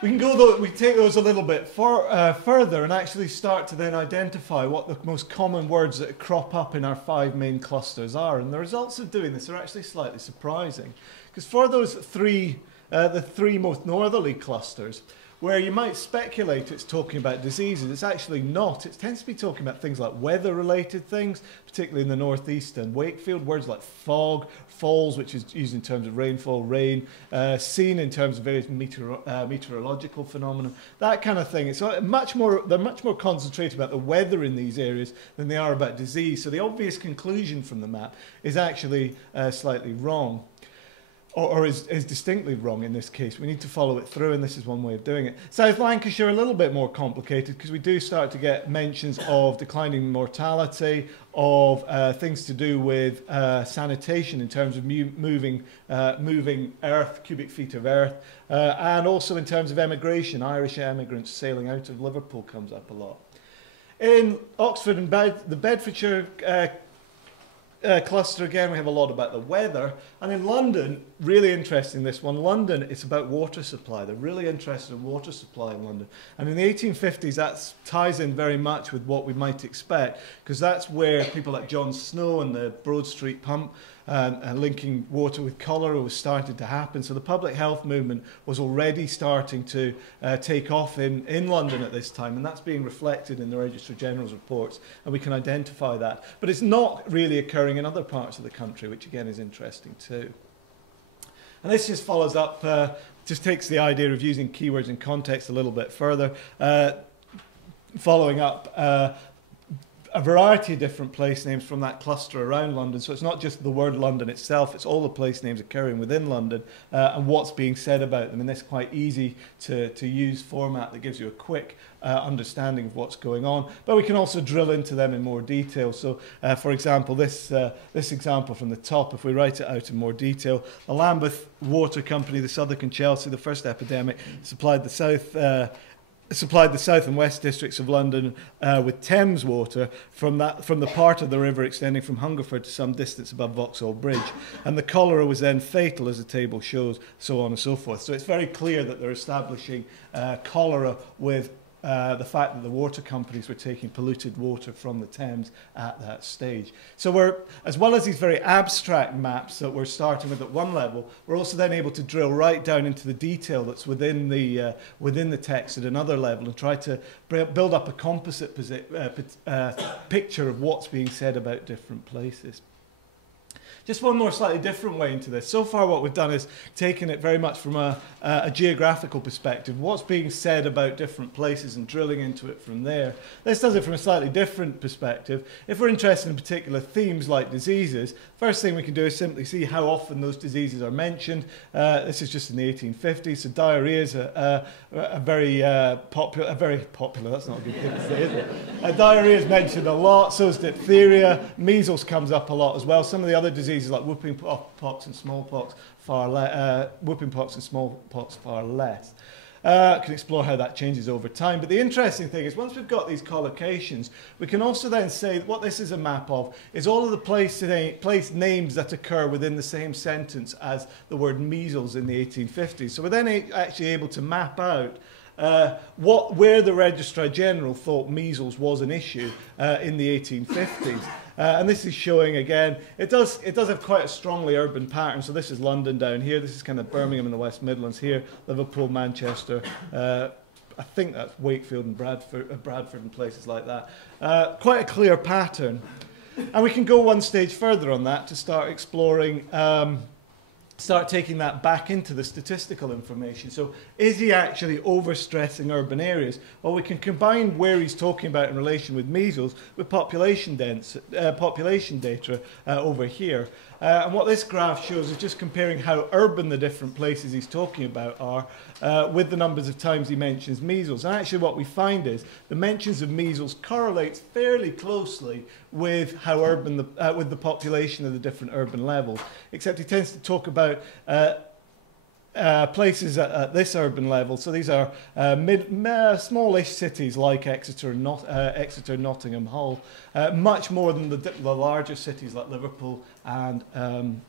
We can we take those a little bit further and actually start to then identify what the most common words that crop up in our 5 main clusters are. And the results of doing this are actually slightly surprising. Because for those the three most northerly clusters, where you might speculate it's talking about diseases, it's actually not. It tends to be talking about things like weather-related things, particularly in the northeast and Wakefield. Words like fog, falls, which is used in terms of rainfall, rain, seen in terms of various meteorological phenomena, that kind of thing. It's they're much more concentrated about the weather in these areas than they are about disease. So the obvious conclusion from the map is actually slightly wrong. Or is distinctly wrong in this case. We need to follow it through, and this is one way of doing it. South Lancashire, a little bit more complicated, because we do start to get mentions of declining mortality, of things to do with sanitation in terms of moving earth, cubic feet of earth, and also in terms of emigration. Irish emigrants sailing out of Liverpool comes up a lot. In Oxford and the Bedfordshire cluster, again, we have a lot about the weather. And in London, really interesting, this one, London, it's about water supply. They're really interested in water supply in London. And in the 1850s, that ties in very much with what we might expect, because that's where people like John Snow and the Broad Street pump and linking water with cholera was starting to happen. So the public health movement was already starting to take off in London at this time, and that's being reflected in the Registrar General's reports, and we can identify that. But it's not really occurring in other parts of the country, which again is interesting too. And this just follows up, just takes the idea of using keywords in context a little bit further, following up a variety of different place names from that cluster around London. So it's not just the word London itself, it's all the place names occurring within London and what's being said about them. And this quite easy to use format that gives you a quick understanding of what's going on. But we can also drill into them in more detail. So for example, this example from the top, if we write it out in more detail, the Lambeth Water Company, the Southwark and Chelsea, the first epidemic, supplied the south and west districts of London with Thames water from the part of the river extending from Hungerford to some distance above Vauxhall Bridge. And the cholera was then fatal, as the table shows, so on and so forth. So it's very clear that they're establishing cholera with the fact that the water companies were taking polluted water from the Thames at that stage. So we're, as well as these very abstract maps that we're starting with at one level, we're also then able to drill right down into the detail that's within the text at another level and try to build up a composite picture of what's being said about different places. Just one more slightly different way into this. So far what we've done is taken it very much from a geographical perspective, what's being said about different places and drilling into it from there. This does it from a slightly different perspective. If we're interested in particular themes like diseases, first thing we can do is simply see how often those diseases are mentioned. This is just in the 1850s, so diarrhoea is a very popular, that's not a good thing to say, is it? Diarrhoea is mentioned a lot, so is diphtheria, measles comes up a lot as well. Some of the other diseases like whooping pox and smallpox far less. Can explore how that changes over time. But the interesting thing is once we've got these collocations, we can also then say what this is a map of is all of the place names that occur within the same sentence as the word measles in the 1850s. So we're then actually able to map out where the Registrar General thought measles was an issue in the 1850s. And this is showing, again, it does have quite a strongly urban pattern. So this is London down here. This is kind of Birmingham in the West Midlands here, Liverpool, Manchester. I think that's Wakefield and Bradford and places like that. Quite a clear pattern. And we can go one stage further on that to start exploring, start taking that back into the statistical information. So is he actually overstressing urban areas? Well, we can combine where he's talking about in relation with measles with population data over here. And what this graph shows is just comparing how urban the different places he's talking about are with the numbers of times he mentions measles. And actually what we find is the mentions of measles correlates fairly closely with how urban with the population of the different urban levels, except he tends to talk about places at this urban level. So these are smallish cities like Exeter, Nottingham, Hull, much more than the larger cities like Liverpool and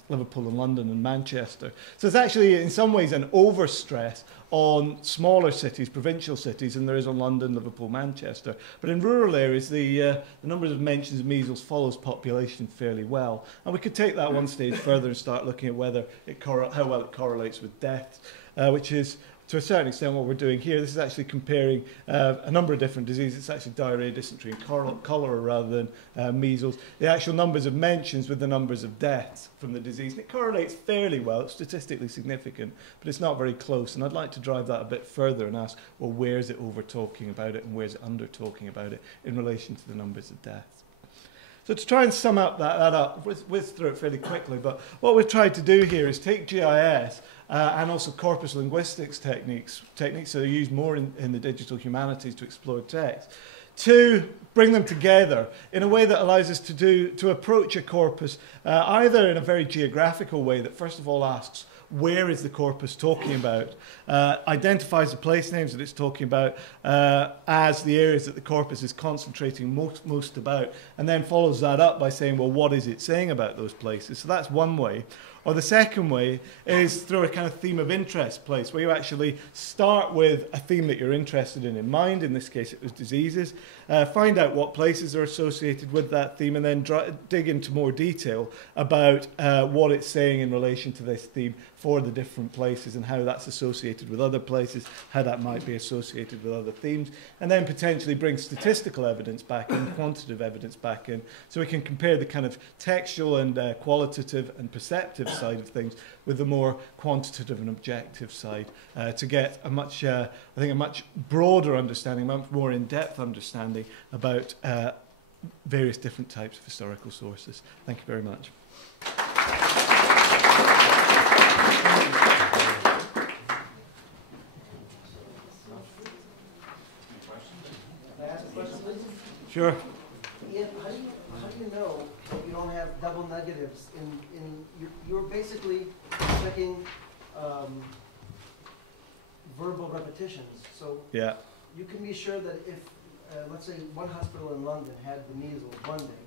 London and Manchester. So it's actually in some ways an overstress on smaller cities, provincial cities, than there is on London, Liverpool, Manchester. But in rural areas, the numbers of mentions of measles follows population fairly well. And we could take that one stage further and start looking at whether how well it correlates with deaths, which is, to a certain extent, what we're doing here. This is actually comparing a number of different diseases. It's actually diarrhoea, dysentery, and cholera rather than measles. The actual numbers of mentions with the numbers of deaths from the disease. And it correlates fairly well. It's statistically significant, but it's not very close. And I'd like to drive that a bit further and ask, well, where's it over talking about it and where's it under talking about it in relation to the numbers of deaths? So to try and sum up that up, whiz through it fairly quickly, but what we've tried to do here is take GIS and also corpus linguistics techniques that are used more in the digital humanities to explore text, to bring them together in a way that allows us to approach a corpus either in a very geographical way that first of all asks, where is the corpus talking about, identifies the place names that it's talking about as the areas that the corpus is concentrating most about, and then follows that up by saying, well, what is it saying about those places? So that's one way. Or the second way is through a kind of theme of interest place, where you actually start with a theme that you're interested in mind. In this case, it was diseases. Find out what places are associated with that theme, and then dig into more detail about what it's saying in relation to this theme for the different places and how that's associated with other places, how that might be associated with other themes, and then potentially bring statistical evidence back in, quantitative evidence back in, so we can compare the kind of textual and qualitative and perceptive side of things with the more quantitative and objective side to get a much, I think, a much broader understanding, much more in-depth understanding about various different types of historical sources. Thank you very much. Sure. Ian, how do you know that you don't have double negatives you're basically checking verbal repetitions. So yeah, you can be sure that if, let's say, one hospital in London had the measles one day,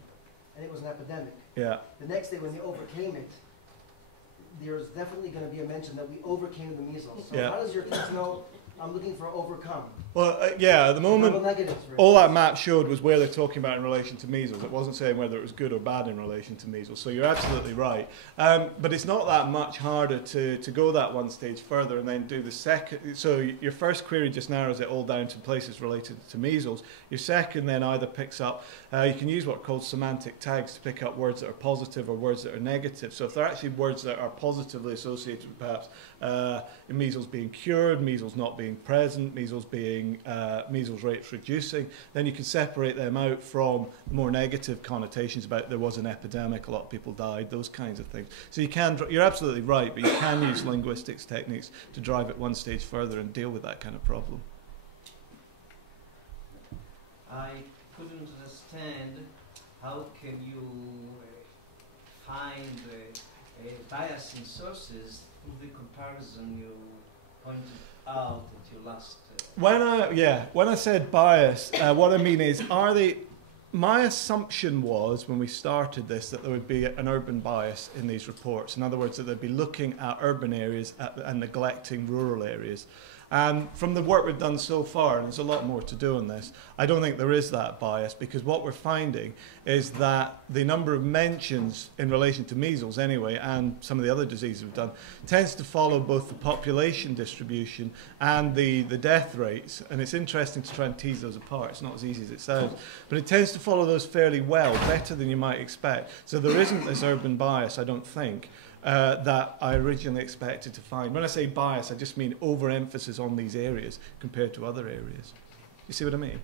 and it was an epidemic, yeah, the next day when they overcame it, there's definitely going to be a mention that we overcame the measles. So yeah. how does your text know I'm looking for overcome? Well, yeah, at the moment, Double negatives, all that map showed was where they're talking about in relation to measles. It wasn't saying whether it was good or bad in relation to measles. So you're absolutely right. But it's not that much harder to go that one stage further and then do the second. So your first query just narrows it all down to places related to measles. Your second then either picks up, you can use what are called semantic tags to pick up words that are positive or words that are negative. So if they're actually words that are positively associated with perhaps measles being cured, measles not being present, measles being measles rates reducing, then you can separate them out from the more negative connotations about there was an epidemic, a lot of people died, those kinds of things. So you can, you're absolutely right, but you can use linguistics techniques to drive it one stage further and deal with that kind of problem. I couldn't understand how can you find bias in sources through the comparison you pointed out at your last. When I said bias, what I mean is, my assumption was when we started this that there would be an urban bias in these reports. In other words, that they'd be looking at urban areas and neglecting rural areas. And from the work we've done so far, and there's a lot more to do on this, I don't think there is that bias, because what we're finding is that the number of mentions in relation to measles anyway, and some of the other diseases we've done, tends to follow both the population distribution and the death rates. And it's interesting to try and tease those apart. It's not as easy as it sounds. But it tends to follow those fairly well, better than you might expect. So there isn't this urban bias, I don't think, that I originally expected to find. When I say bias, I just mean overemphasis on these areas compared to other areas. You see what I mean?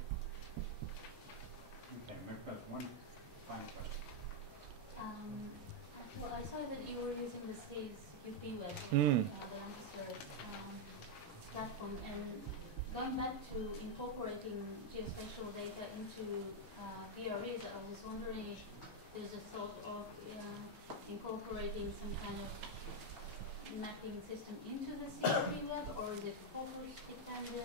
Okay, we've got one final question. Well, I saw that you were using the CQP web, Mm. the Lancaster platform, and going back to incorporating geospatial data into VREs, I was wondering if there's a thought of incorporating some kind of mapping system into the CQP web, or is it focus dependent?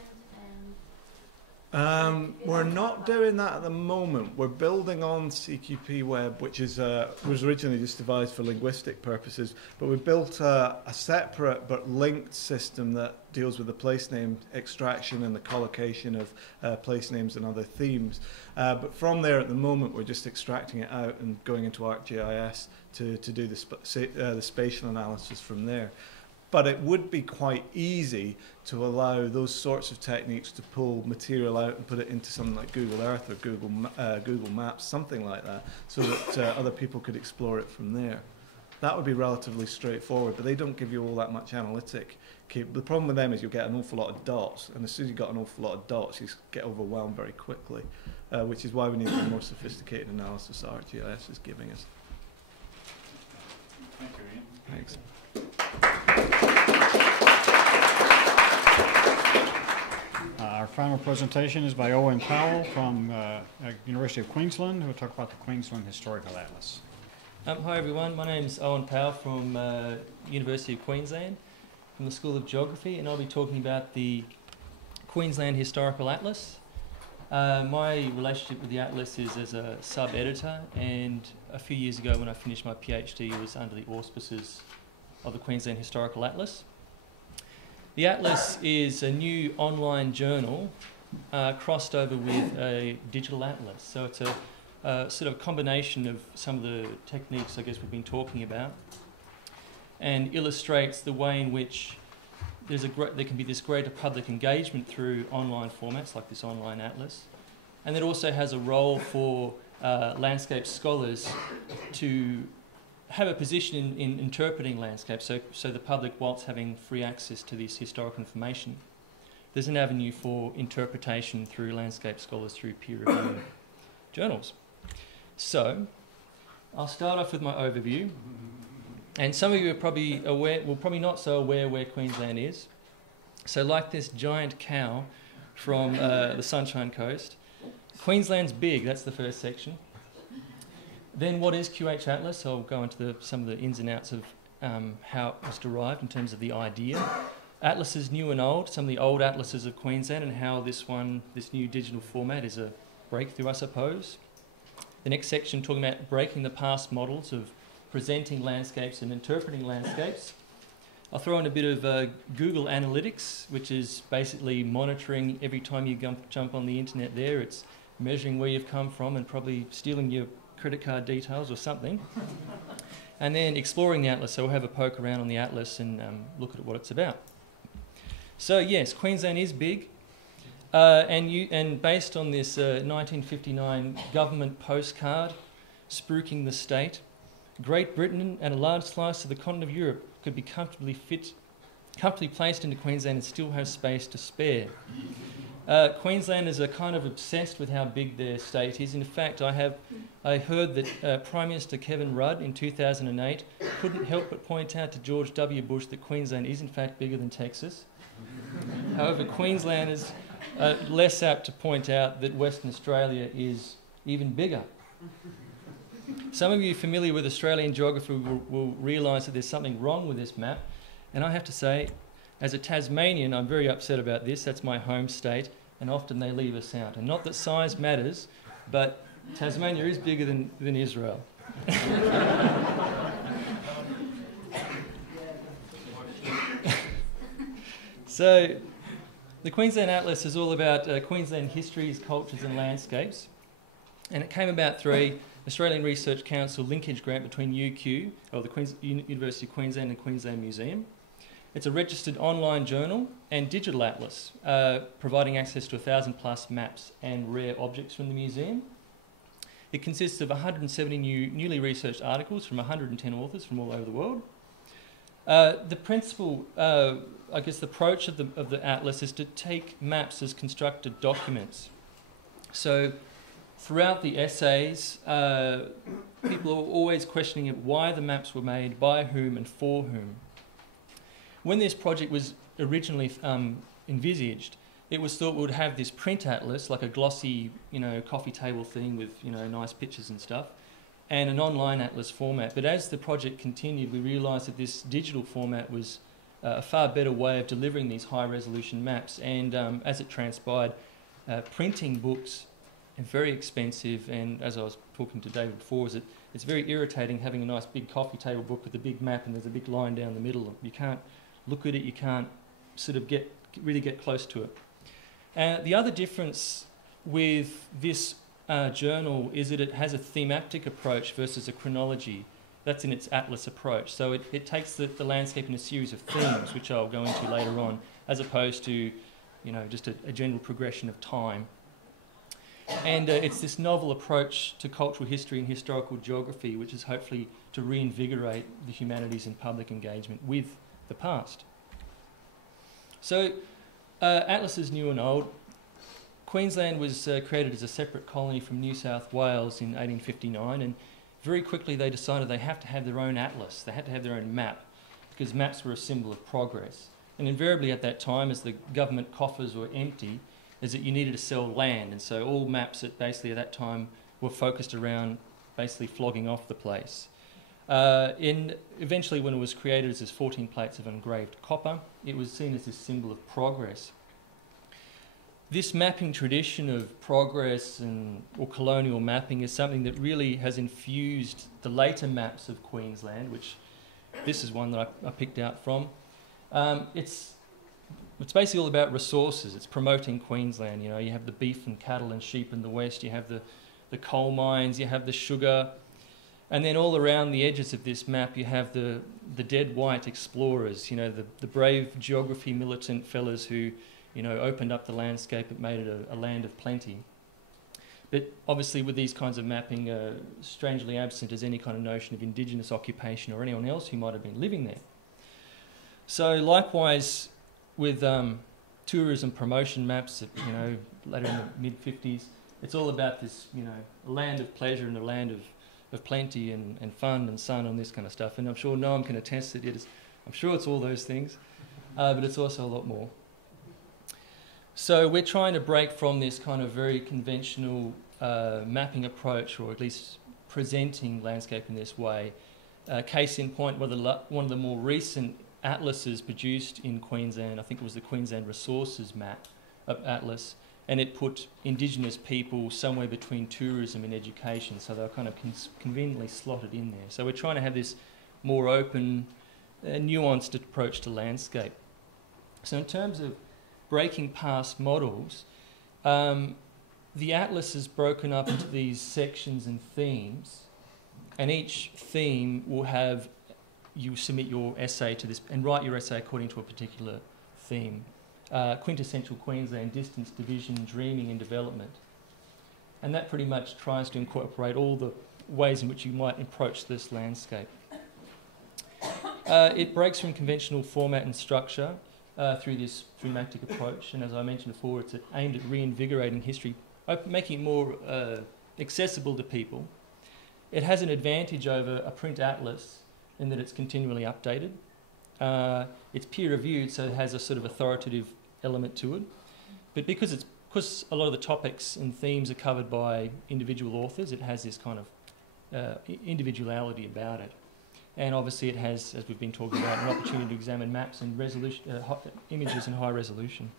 And We're not doing that at the moment. We're building on CQP Web, which is was originally just devised for linguistic purposes, but we built a separate but linked system that deals with the place name extraction and the collocation of place names and other themes. But from there, at the moment, we're just extracting it out and going into ArcGIS to do the spatial analysis from there. But it would be quite easy to allow those sorts of techniques to pull material out and put it into something like Google Earth or Google Maps, something like that, so that other people could explore it from there. That would be relatively straightforward, but they don't give you all that much analytic. The problem with them is you'll get an awful lot of dots, and as soon as you've got an awful lot of dots, you get overwhelmed very quickly, which is why we need the more sophisticated analysis that ArcGIS is giving us. Thank you, Ian. Thanks. Our final presentation is by Owen Powell from University of Queensland, who will talk about the Queensland Historical Atlas. Hi everyone, my name's Owen Powell from University of Queensland, from the School of Geography, and I'll be talking about the Queensland Historical Atlas. My relationship with the Atlas is as a sub-editor, and a few years ago when I finished my PhD, it was under the auspices of the Queensland Historical Atlas. The Atlas is a new online journal crossed over with a digital atlas. So it's a sort of combination of some of the techniques I guess we've been talking about, and illustrates the way in which there can be this greater public engagement through online formats like this online atlas. And it also has a role for landscape scholars to have a position in interpreting landscapes, so the public, whilst having free access to this historical information, there's an avenue for interpretation through landscape scholars through peer-reviewed journals. So, I'll start off with my overview, and some of you are probably aware, well, probably not so aware where Queensland is. So, like this giant cow from the Sunshine Coast, Queensland's big. That's the first section. Then what is QH Atlas? I'll go into some of the ins and outs of how it was derived in terms of the idea. Atlases new and old, some of the old atlases of Queensland, and how this new digital format is a breakthrough, I suppose. The next section talking about breaking the past models of presenting landscapes and interpreting landscapes. I'll throw in a bit of Google Analytics, which is basically monitoring every time you jump on the internet there. It's measuring where you've come from and probably stealing your credit card details or something. And then exploring the Atlas, so we'll have a poke around on the Atlas and look at what it's about. So yes, Queensland is big, and based on this 1959 government postcard spruiking the state, Great Britain and a large slice of the continent of Europe could be comfortably placed into Queensland and still have space to spare. Queenslanders are kind of obsessed with how big their state is. In fact, I heard that Prime Minister Kevin Rudd in 2008 couldn't help but point out to George W. Bush that Queensland is in fact bigger than Texas. However, Queenslanders are less apt to point out that Western Australia is even bigger. Some of you familiar with Australian geography will realise that there's something wrong with this map, and I have to say, as a Tasmanian, I'm very upset about this. That's my home state, and often they leave us out. And not that size matters, but Tasmania is bigger than Israel. So, The Queensland Atlas is all about Queensland histories, cultures and landscapes. And it came about through a Australian Research Council linkage grant between UQ, or the University of Queensland and Queensland Museum. It's a registered online journal and digital atlas, providing access to 1,000+ maps and rare objects from the museum. It consists of 170 newly researched articles from 110 authors from all over the world. The principal, I guess, the approach of the atlas is to take maps as constructed documents. So throughout the essays, people are always questioning why the maps were made, by whom and for whom. When this project was originally envisaged, it was thought we would have this print atlas, like a glossy, coffee table thing with, nice pictures and stuff, and an online atlas format. But as the project continued, we realised that this digital format was a far better way of delivering these high-resolution maps. And as it transpired, printing books are very expensive, and as I was talking to David before, it's very irritating having a nice big coffee table book with a big map and there's a big line down the middle. You can't look at it, you can't sort of really get close to it. The other difference with this journal is that it has a thematic approach versus a chronology. That's in its atlas approach. So it takes the landscape in a series of themes, which I'll go into later on, as opposed to just a general progression of time. And it's this novel approach to cultural history and historical geography, which is hopefully to reinvigorate the humanities and public engagement with the past. So Atlas is new and old. Queensland was created as a separate colony from New South Wales in 1859, and very quickly they decided they have to have their own atlas. They had to have their own map, because maps were a symbol of progress. And invariably at that time, as the government coffers were empty, is that you needed to sell land, and so all maps at that time were focused around basically flogging off the place. Eventually, when it was created as 14 plates of engraved copper, it was seen as this symbol of progress. This mapping tradition of progress or colonial mapping is something that really has infused the later maps of Queensland, which this is one that I picked out from. It's basically all about resources. It's promoting Queensland. You have the beef and cattle and sheep in the west, you have the coal mines, you have the sugar, and then all around the edges of this map you have the dead white explorers, the brave geography militant fellas who opened up the landscape and made it a land of plenty. But obviously with these kinds of mapping, strangely absent is any kind of notion of indigenous occupation or anyone else who might have been living there. So likewise with tourism promotion maps, later in the mid-50s, it's all about this, a land of pleasure and a land of plenty and fun and sun and this kind of stuff. And I'm sure Noam can attest that I'm sure it's all those things, but it's also a lot more. So we're trying to break from this kind of very conventional mapping approach, or at least presenting landscape in this way. Case in point, one of the more recent atlases produced in Queensland, I think it was the Queensland Resources Map Atlas, and it put Indigenous people somewhere between tourism and education, so they were kind of conveniently slotted in there. So we're trying to have this more open, nuanced approach to landscape. So in terms of breaking past models, the atlas is broken up into these sections and themes, and each theme will have, you submit your essay to this and write your essay according to a particular theme. Quintessential Queensland, distance, division, dreaming and development. And that pretty much tries to incorporate all the ways in which you might approach this landscape. It breaks from conventional format and structure through this thematic approach, and as I mentioned before, it's aimed at reinvigorating history, making it more accessible to people. It has an advantage over a print atlas in that it's continually updated. It's peer-reviewed, so it has a sort of authoritative element to it. But because a lot of the topics and themes are covered by individual authors, it has this kind of individuality about it. And obviously it has, as we've been talking about, an opportunity to examine maps and images in high resolution.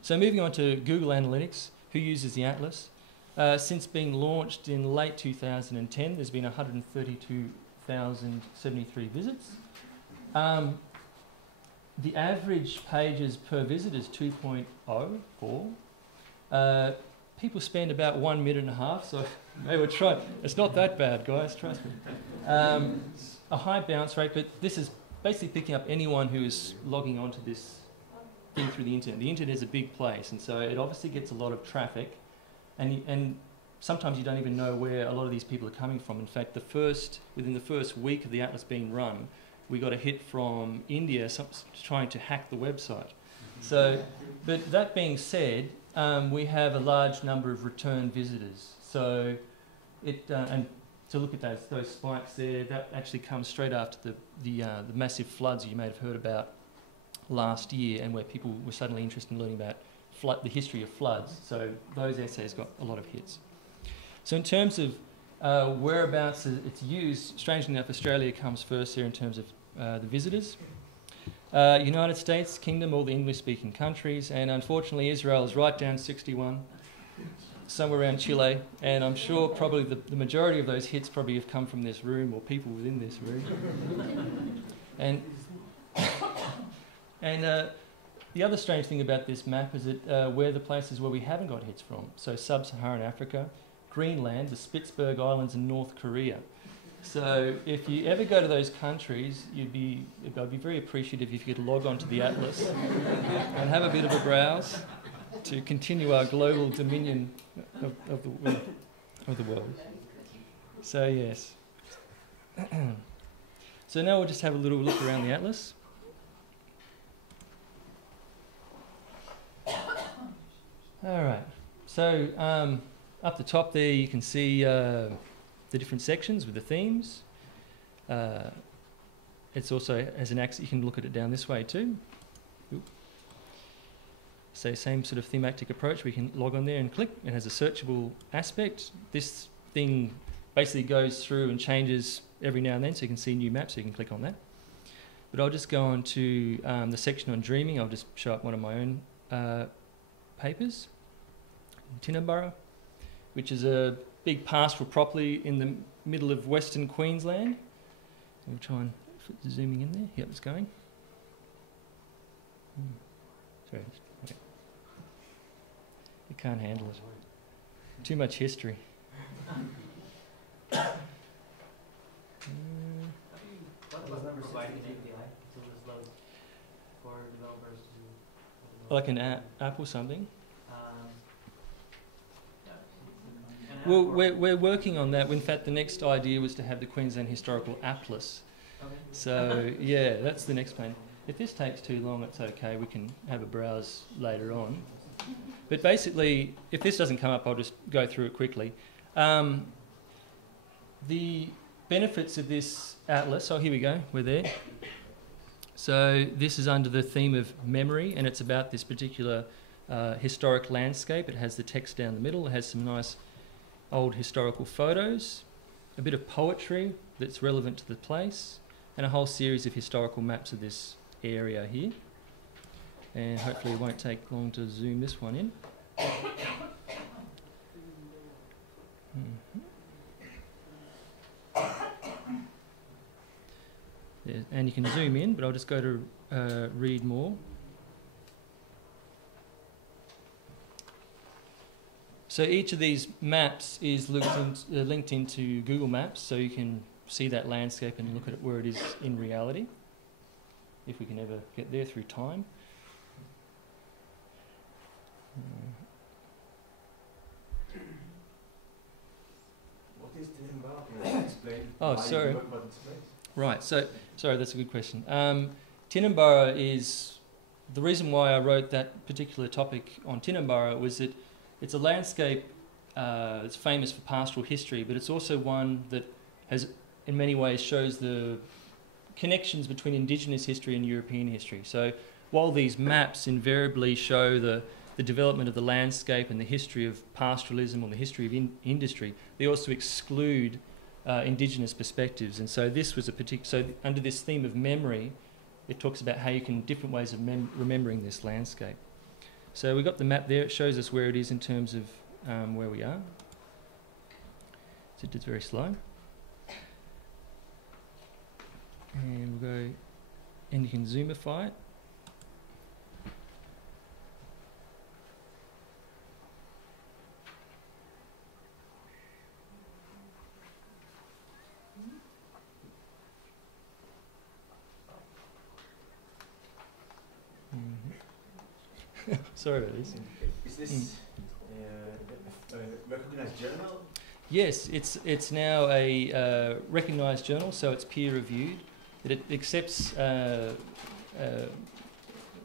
So moving on to Google Analytics, who uses the Atlas. Since being launched in late 2010, there's been 132,073 visits. the average pages per visit is 2.04. People spend about 1.5 minutes, so they would try. It's not that bad, guys, trust me. A high bounce rate, but this is basically picking up anyone who is logging onto this thing through the internet. The internet is a big place, and so it obviously gets a lot of traffic, and sometimes you don't even know where a lot of these people are coming from. In fact, within the first week of the Atlas being run, we got a hit from India trying to hack the website. So, but that being said, we have a large number of return visitors. So, and to look at those spikes there, that actually comes straight after the massive floods you may have heard about last year, and where people were suddenly interested in learning about the history of floods. So those essays got a lot of hits. So in terms of whereabouts it's used, strangely enough, Australia comes first here in terms of the visitors. United States, Kingdom, all the English-speaking countries, and unfortunately Israel is right down 61, somewhere around Chile, and I'm sure probably the majority of those hits probably have come from this room or people within this room. And the other strange thing about this map is that where the places where we haven't got hits from, so sub-Saharan Africa, Greenland, the Spitsbergen Islands and North Korea. So if you ever go to those countries, I'd be very appreciative if you could log on to the Atlas and have a bit of a browse to continue our global dominion of the world. So yes. So now we'll just have a little look around the Atlas. All right. So up the top there you can see the different sections with the themes. It's also as an axis, you can look at it down this way too. Oop. So same sort of thematic approach, we can log on there and click. It has a searchable aspect. This thing basically goes through and changes every now and then, so you can see new maps, so you can click on that. But I'll just go on to the section on dreaming. I'll just show up one of my own papers. Tinnaburra, which is a big pastoral property in the middle of Western Queensland. We'll try and zooming in there. Yep, it's going. Sorry, okay. You can't handle it. Too much history. Like an app or something? Well, we're working on that. In fact, the next idea was to have the Queensland Historical Atlas. Okay. So, yeah, that's the next plan. If this takes too long, it's okay. We can have a browse later on. But basically, if this doesn't come up, I'll just go through it quickly. The benefits of this atlas, oh, here we go, we're there. So this is under the theme of memory, and it's about this particular historic landscape. It has the text down the middle. It has some nice old historical photos, a bit of poetry that's relevant to the place, and a whole series of historical maps of this area here. And hopefully it won't take long to zoom this one in. There, and you can zoom in, but I'll just go to read more. So each of these maps is linked into Google Maps, so you can see that landscape and look at it where it is in reality, if we can ever get there through time. What is Tinnaburra? Explain. Oh, sorry. Right, so, sorry, that's a good question. Tinnaburra is, the reason why I wrote that particular topic on Tinnaburra was that it's a landscape that's famous for pastoral history, but it's also one that has, in many ways, shows the connections between Indigenous history and European history. So while these maps invariably show the development of the landscape and the history of pastoralism or the history of industry, they also exclude Indigenous perspectives. And so this was a particular, so under this theme of memory, it talks about how you can, different ways of remembering this landscape. So we've got the map there, it shows us where it is in terms of where we are. So it's very slow. And we'll go, and you can zoomify it. Sorry about this. Is this a recognized journal? Yes, it's now a recognised journal, so it's peer reviewed. It accepts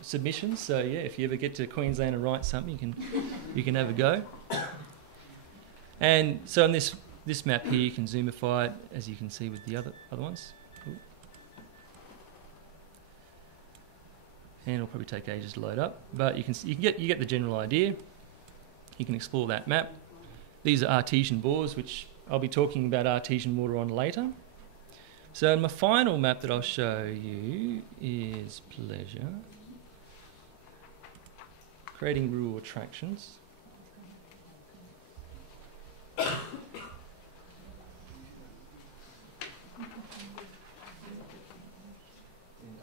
submissions. So yeah, if you ever get to Queensland and write something, you can have a go. And so on this map here, you can zoomify it, as you can see with the other ones. Ooh. And it'll probably take ages to load up, but you get the general idea. You can explore that map. These are artesian bores, which I'll be talking about artesian water on later. So my final map that I'll show you is pleasure. Creating rural attractions.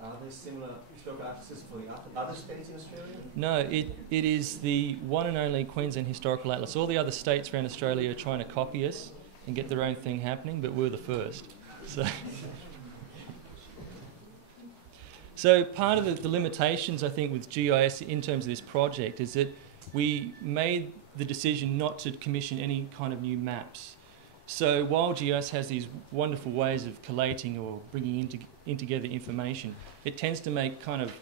Are there similar historical atlases for the other states in Australia? No, it is the one and only Queensland Historical Atlas. All the other states around Australia are trying to copy us and get their own thing happening, but we're the first. So part of the limitations, I think, with GIS in terms of this project is that we made the decision not to commission any kind of new maps. So while GIS has these wonderful ways of collating or bringing in together information, it tends to make kind of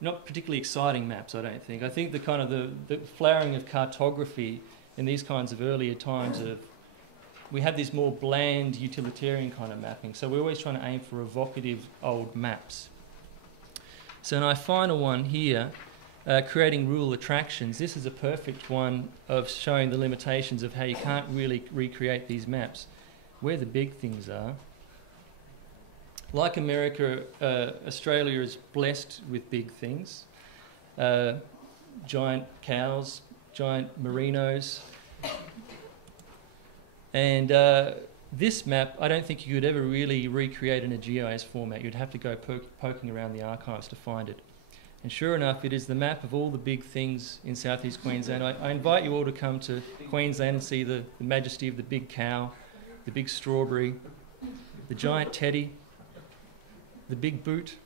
not particularly exciting maps, I don't think. I think the kind of the flowering of cartography in these kinds of earlier times we had this more bland utilitarian kind of mapping. So we're always trying to aim for evocative old maps. So my final one here, creating rural attractions. This is a perfect one of showing the limitations of how you can't really recreate these maps. Where the big things are. Like America, Australia is blessed with big things. Giant cows, giant merinos. And this map, I don't think you could ever really recreate in a GIS format. You'd have to go poking around the archives to find it. And sure enough, it is the map of all the big things in southeast Queensland. I invite you all to come to Queensland and see the majesty of the big cow, the big strawberry, the giant teddy, the big boot.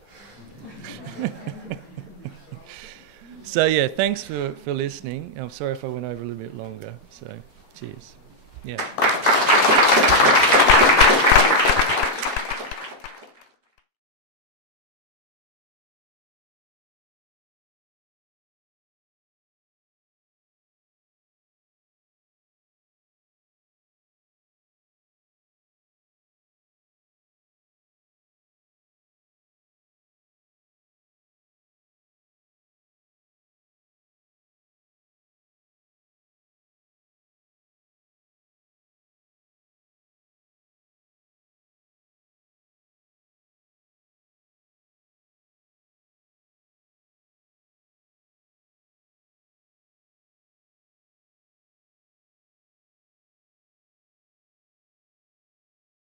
So yeah, thanks for listening. I'm sorry if I went over a little bit longer. So cheers. Yeah.